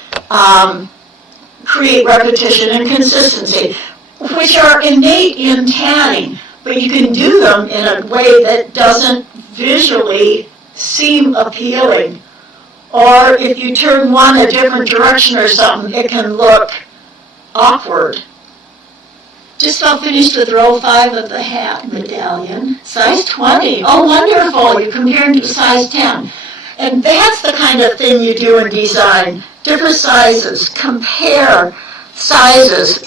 create repetition and consistency, which are innate in tatting, but you can do them in a way that doesn't visually seem appealing. Or if you turn one a different direction or something, it can look awkward. Just about finished with row 5 of the hat medallion. Size 20. Oh, wonderful. You're comparing to size 10. And that's the kind of thing you do in design. Different sizes. Compare sizes.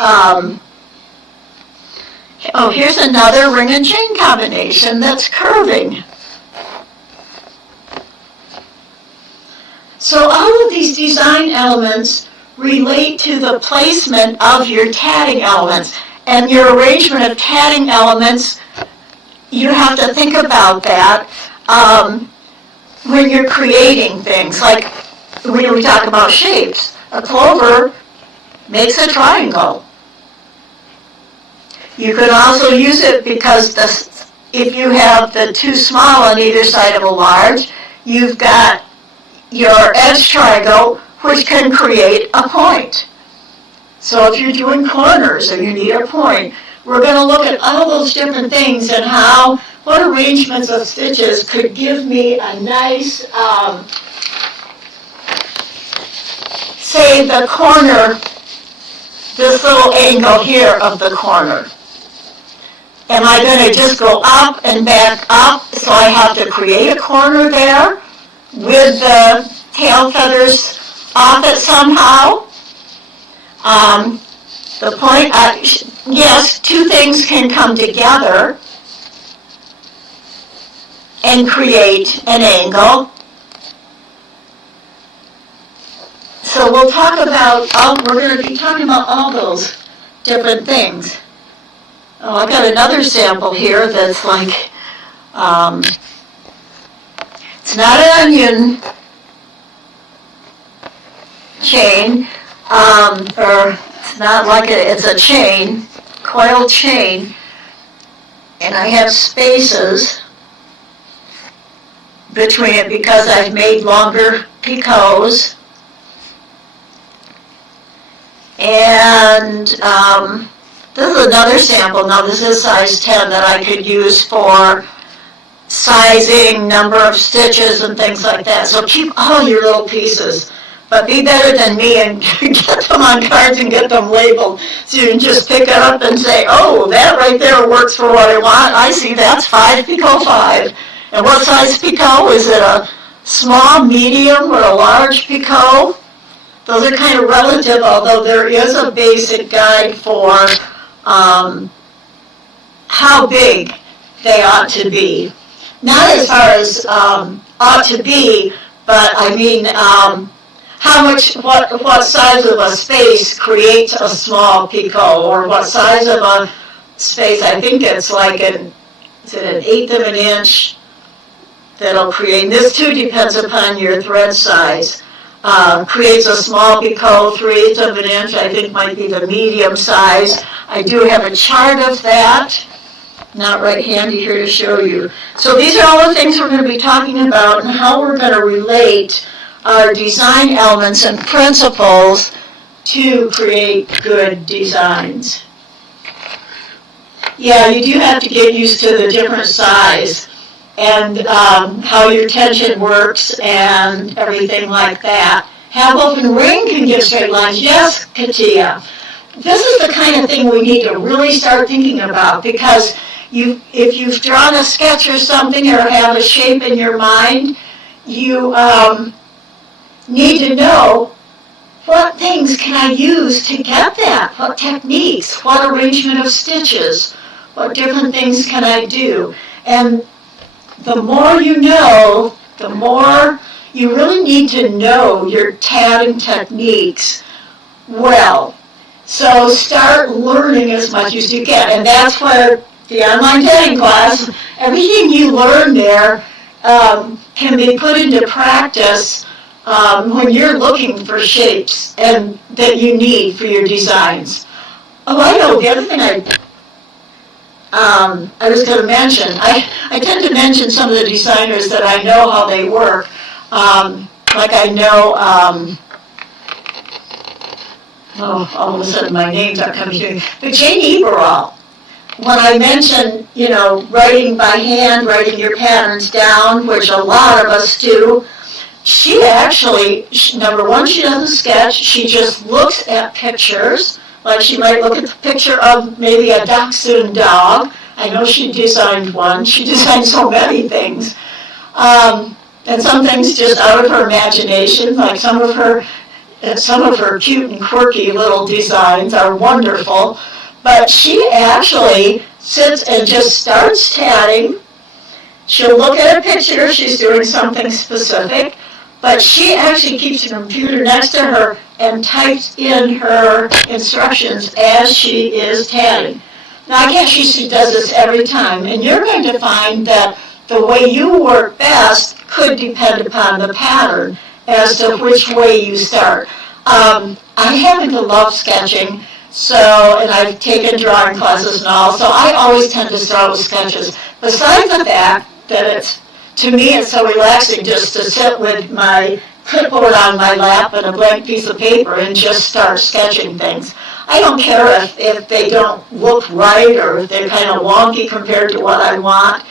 Here's another ring and chain combination that's curving. So all of these design elements relate to the placement of your tatting elements. And your arrangement of tatting elements, you have to think about that when you're creating things. Like when we talk about shapes, a clover makes a triangle. You could also use it because if you have the two small on either side of a large, you've got your edge triangle, which can create a point. So if you're doing corners and you need a point, we're going to look at all those different things and what arrangements of stitches could give me a nice, say the corner, this little angle here of the corner. Am I going to just go up and back up, so I have to create a corner there with the tail feathers off it somehow? The point, yes, two things can come together and create an angle. So we'll talk about, we're going to be talking about all those different things. Oh, I've got another sample here that's like, it's not an onion chain, or it's not like it's a chain, coiled chain, and I have spaces between it because I've made longer picots. And this is another sample. Now this is size 10 that I could use for sizing, number of stitches, and things like that. So keep all your little pieces, but be better than me and get them on cards and get them labeled. So you can just pick it up and say, oh, that right there works for what I want. I see that's 5 picot 5. And what size picot? Is it a small, medium, or a large picot? Those are kind of relative, although there is a basic guide for how big they ought to be. Not as far as ought to be, but I mean what size of a space creates a small picot, or what size of a space, I think it's like is it an 1/8 of an inch that'll create, and this too depends upon your thread size. Creates a small picot, 3/8 of an inch, I think might be the medium size. I do have a chart of that, not right handy here to show you. So these are all the things we're going to be talking about and how we're going to relate our design elements and principles to create good designs. Yeah, you do have to get used to the different size and how your tension works and everything like that. Have open ring can give straight lines. Yes, Katia. This is the kind of thing we need to really start thinking about, because if you've drawn a sketch or something or have a shape in your mind, you need to know, what things can I use to get that? What techniques? What arrangement of stitches? What different things can I do? And the more you know, the more you really need to know your tatting techniques well. So start learning as much as you can. And that's where the online tatting class, everything you learn there can be put into practice when you're looking for shapes and that you need for your designs. Oh, I know, the other thing I was going to mention, I tend to mention some of the designers that I know how they work. Like I know, all of a sudden my names aren't coming to me, but Jane Eberall. When I mentioned, writing by hand, writing your patterns down, which a lot of us do, she actually, number one, she doesn't sketch, she just looks at pictures. Like she might look at the picture of maybe a dachshund dog. I know she designed one. She designed so many things. And some things just out of her imagination, like some of her cute and quirky little designs are wonderful. But she actually sits and just starts tatting. She'll look at a picture, she's doing something specific, but she actually keeps a computer next to her and types in her instructions as she is tatting. Now, I guess she does this every time, and you're going to find that the way you work best could depend upon the pattern as to which way you start. I happen to love sketching, and I've taken drawing classes and all, so I always tend to start with sketches. Besides the fact that to me it's so relaxing just to sit with my clipboard on my lap and a blank piece of paper and just start sketching things. I don't care if they don't look right or if they're kind of wonky compared to what I want.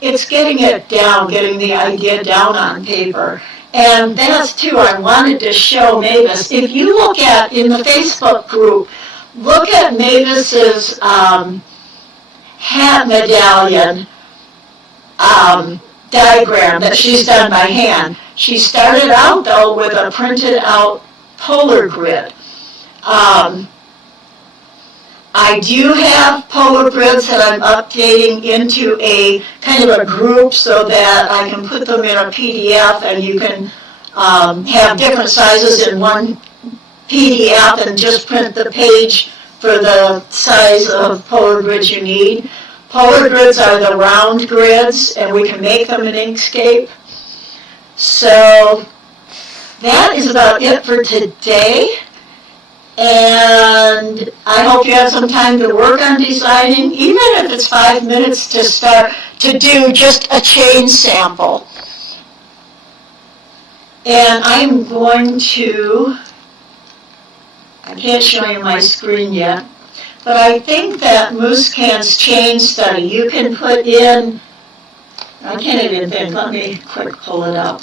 It's getting it down, getting the idea down on paper. And that's too, I wanted to show Mavis. If you look at, in the Facebook group, look at Mavis's hat medallion diagram that she's done by hand. She started out, though, with a printed out polar grid. I do have polar grids that I'm updating into a kind of a group so that I can put them in a PDF and you can have different sizes in one PDF and just print the page for the size of polar grids you need. Polar grids are the round grids, and we can make them in Inkscape. So that is about it for today. And I hope you have some time to work on designing, even if it's 5 minutes to start to do just a chain sample. And I'm going to, I can't show you my screen yet, but I think that Muskan's chain study, you can put in, I can't even think, let me quick pull it up.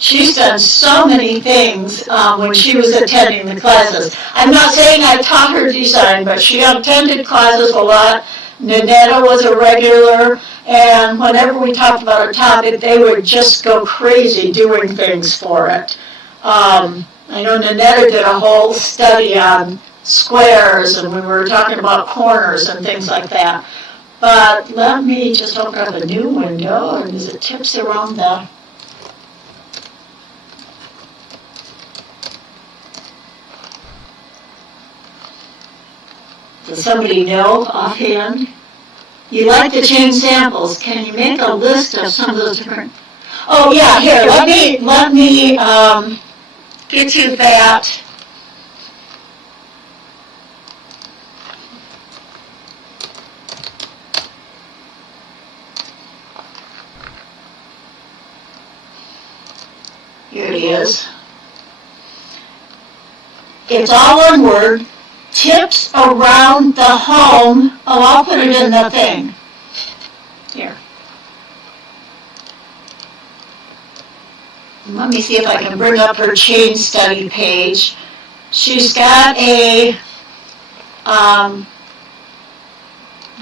She's done so many things when she was attending the classes. I'm not saying I taught her design, but she attended classes a lot. Nanetta was a regular, and whenever we talked about a topic, they would just go crazy doing things for it. I know Nanetta did a whole study on squares, and we were talking about corners and things like that. But let me just open up a new window, and is it tips around the... Does somebody know offhand? You like the chain samples. Can you make a list of some of those different... Oh yeah, here, let me get you that. Here it is. It's all one word. Tips around the home. Oh, I'll put it in the thing. Here. Let me see if I can bring up her change study page. She's got a,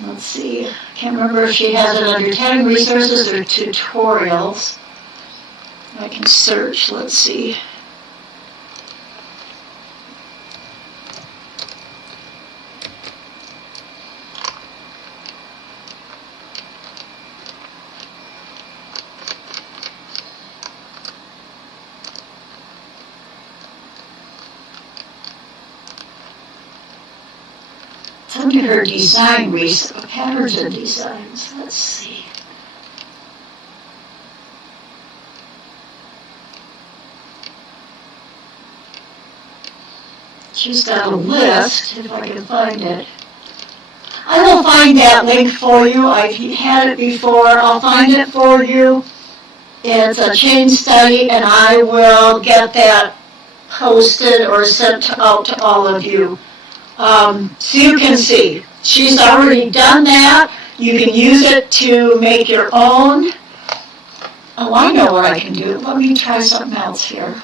let's see, I can't remember if she has it under Tatted resources or tutorials. I can search, let's see. It's under her design patterns and designs. Let's see. She's got a list, if I can find it. I will find that link for you. I've had it before. I'll find it for you. It's a change study, and I will get that posted or sent out to all of you. So you can see, she's already done that. You can use it to make your own. Oh, I know what I can do. Let me try something else here.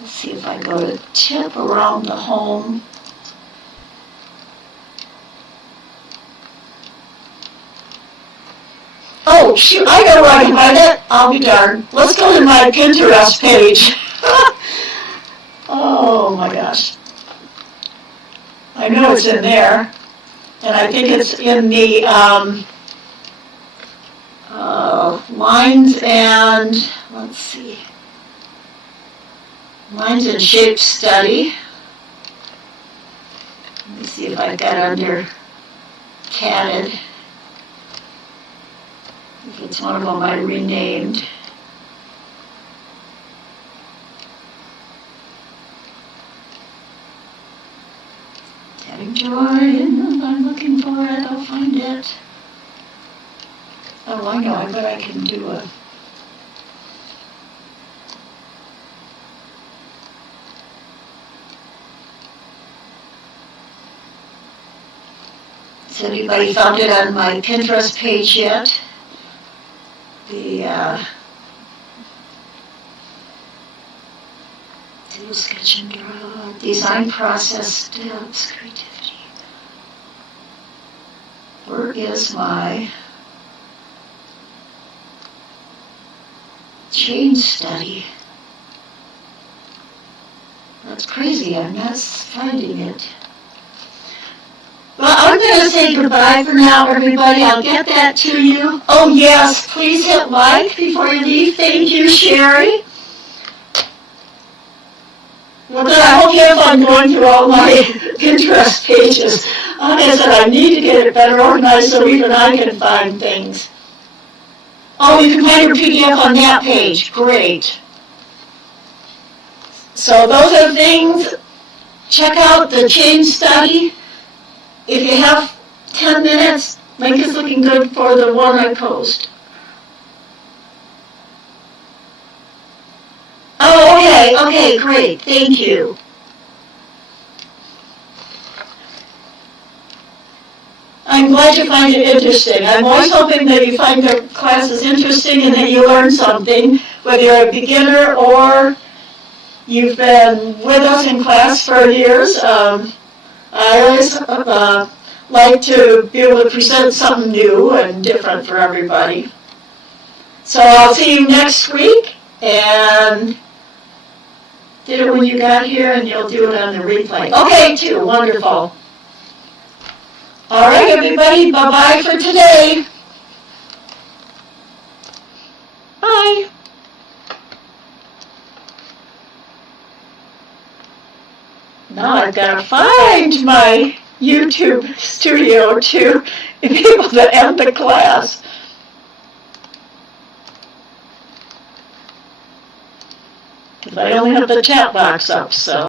Let's see if I go to tip around the home. Oh, shoot, I know where I can find it. I'll be darned. Let's go to my Pinterest page. Oh, my gosh. I know it's in there. And I think it's in the lines and, let's see, lines and shapes study. Let me see if I've got it under Tatted. If it's one of them I renamed. Tatted Joy, I'm looking for it, I'll find it. Oh, I know, I bet I can do it. Has anybody found it on my Pinterest page yet? The do sketch and draw, design process steps, creativity. Where is my change study? That's crazy, I'm not finding it. Well, I'm going to say goodbye for now, everybody. I'll get that to you. Oh, yes, please hit like before you leave. Thank you, Sherry. Well, then I hope you have fun going through all my Pinterest pages. Like I said, I need to get it better organized so even I can find things. Oh, you can find your PDF on that page. Great. So those are things. Check out the change study. If you have 10 minutes, make it looking good for the one I post. Oh, okay, great, thank you. I'm glad you find it interesting. I'm always hoping that you find the classes interesting and that you learn something, whether you're a beginner or you've been with us in class for years. I always like to be able to present something new and different for everybody. So I'll see you next week, and did it when you got here, and you'll do it on the replay. Okay, too, wonderful. All right, everybody, bye-bye for today. Bye. Now I've got to find my YouTube studio to be able to end the class. Because I only have the chat box up, so.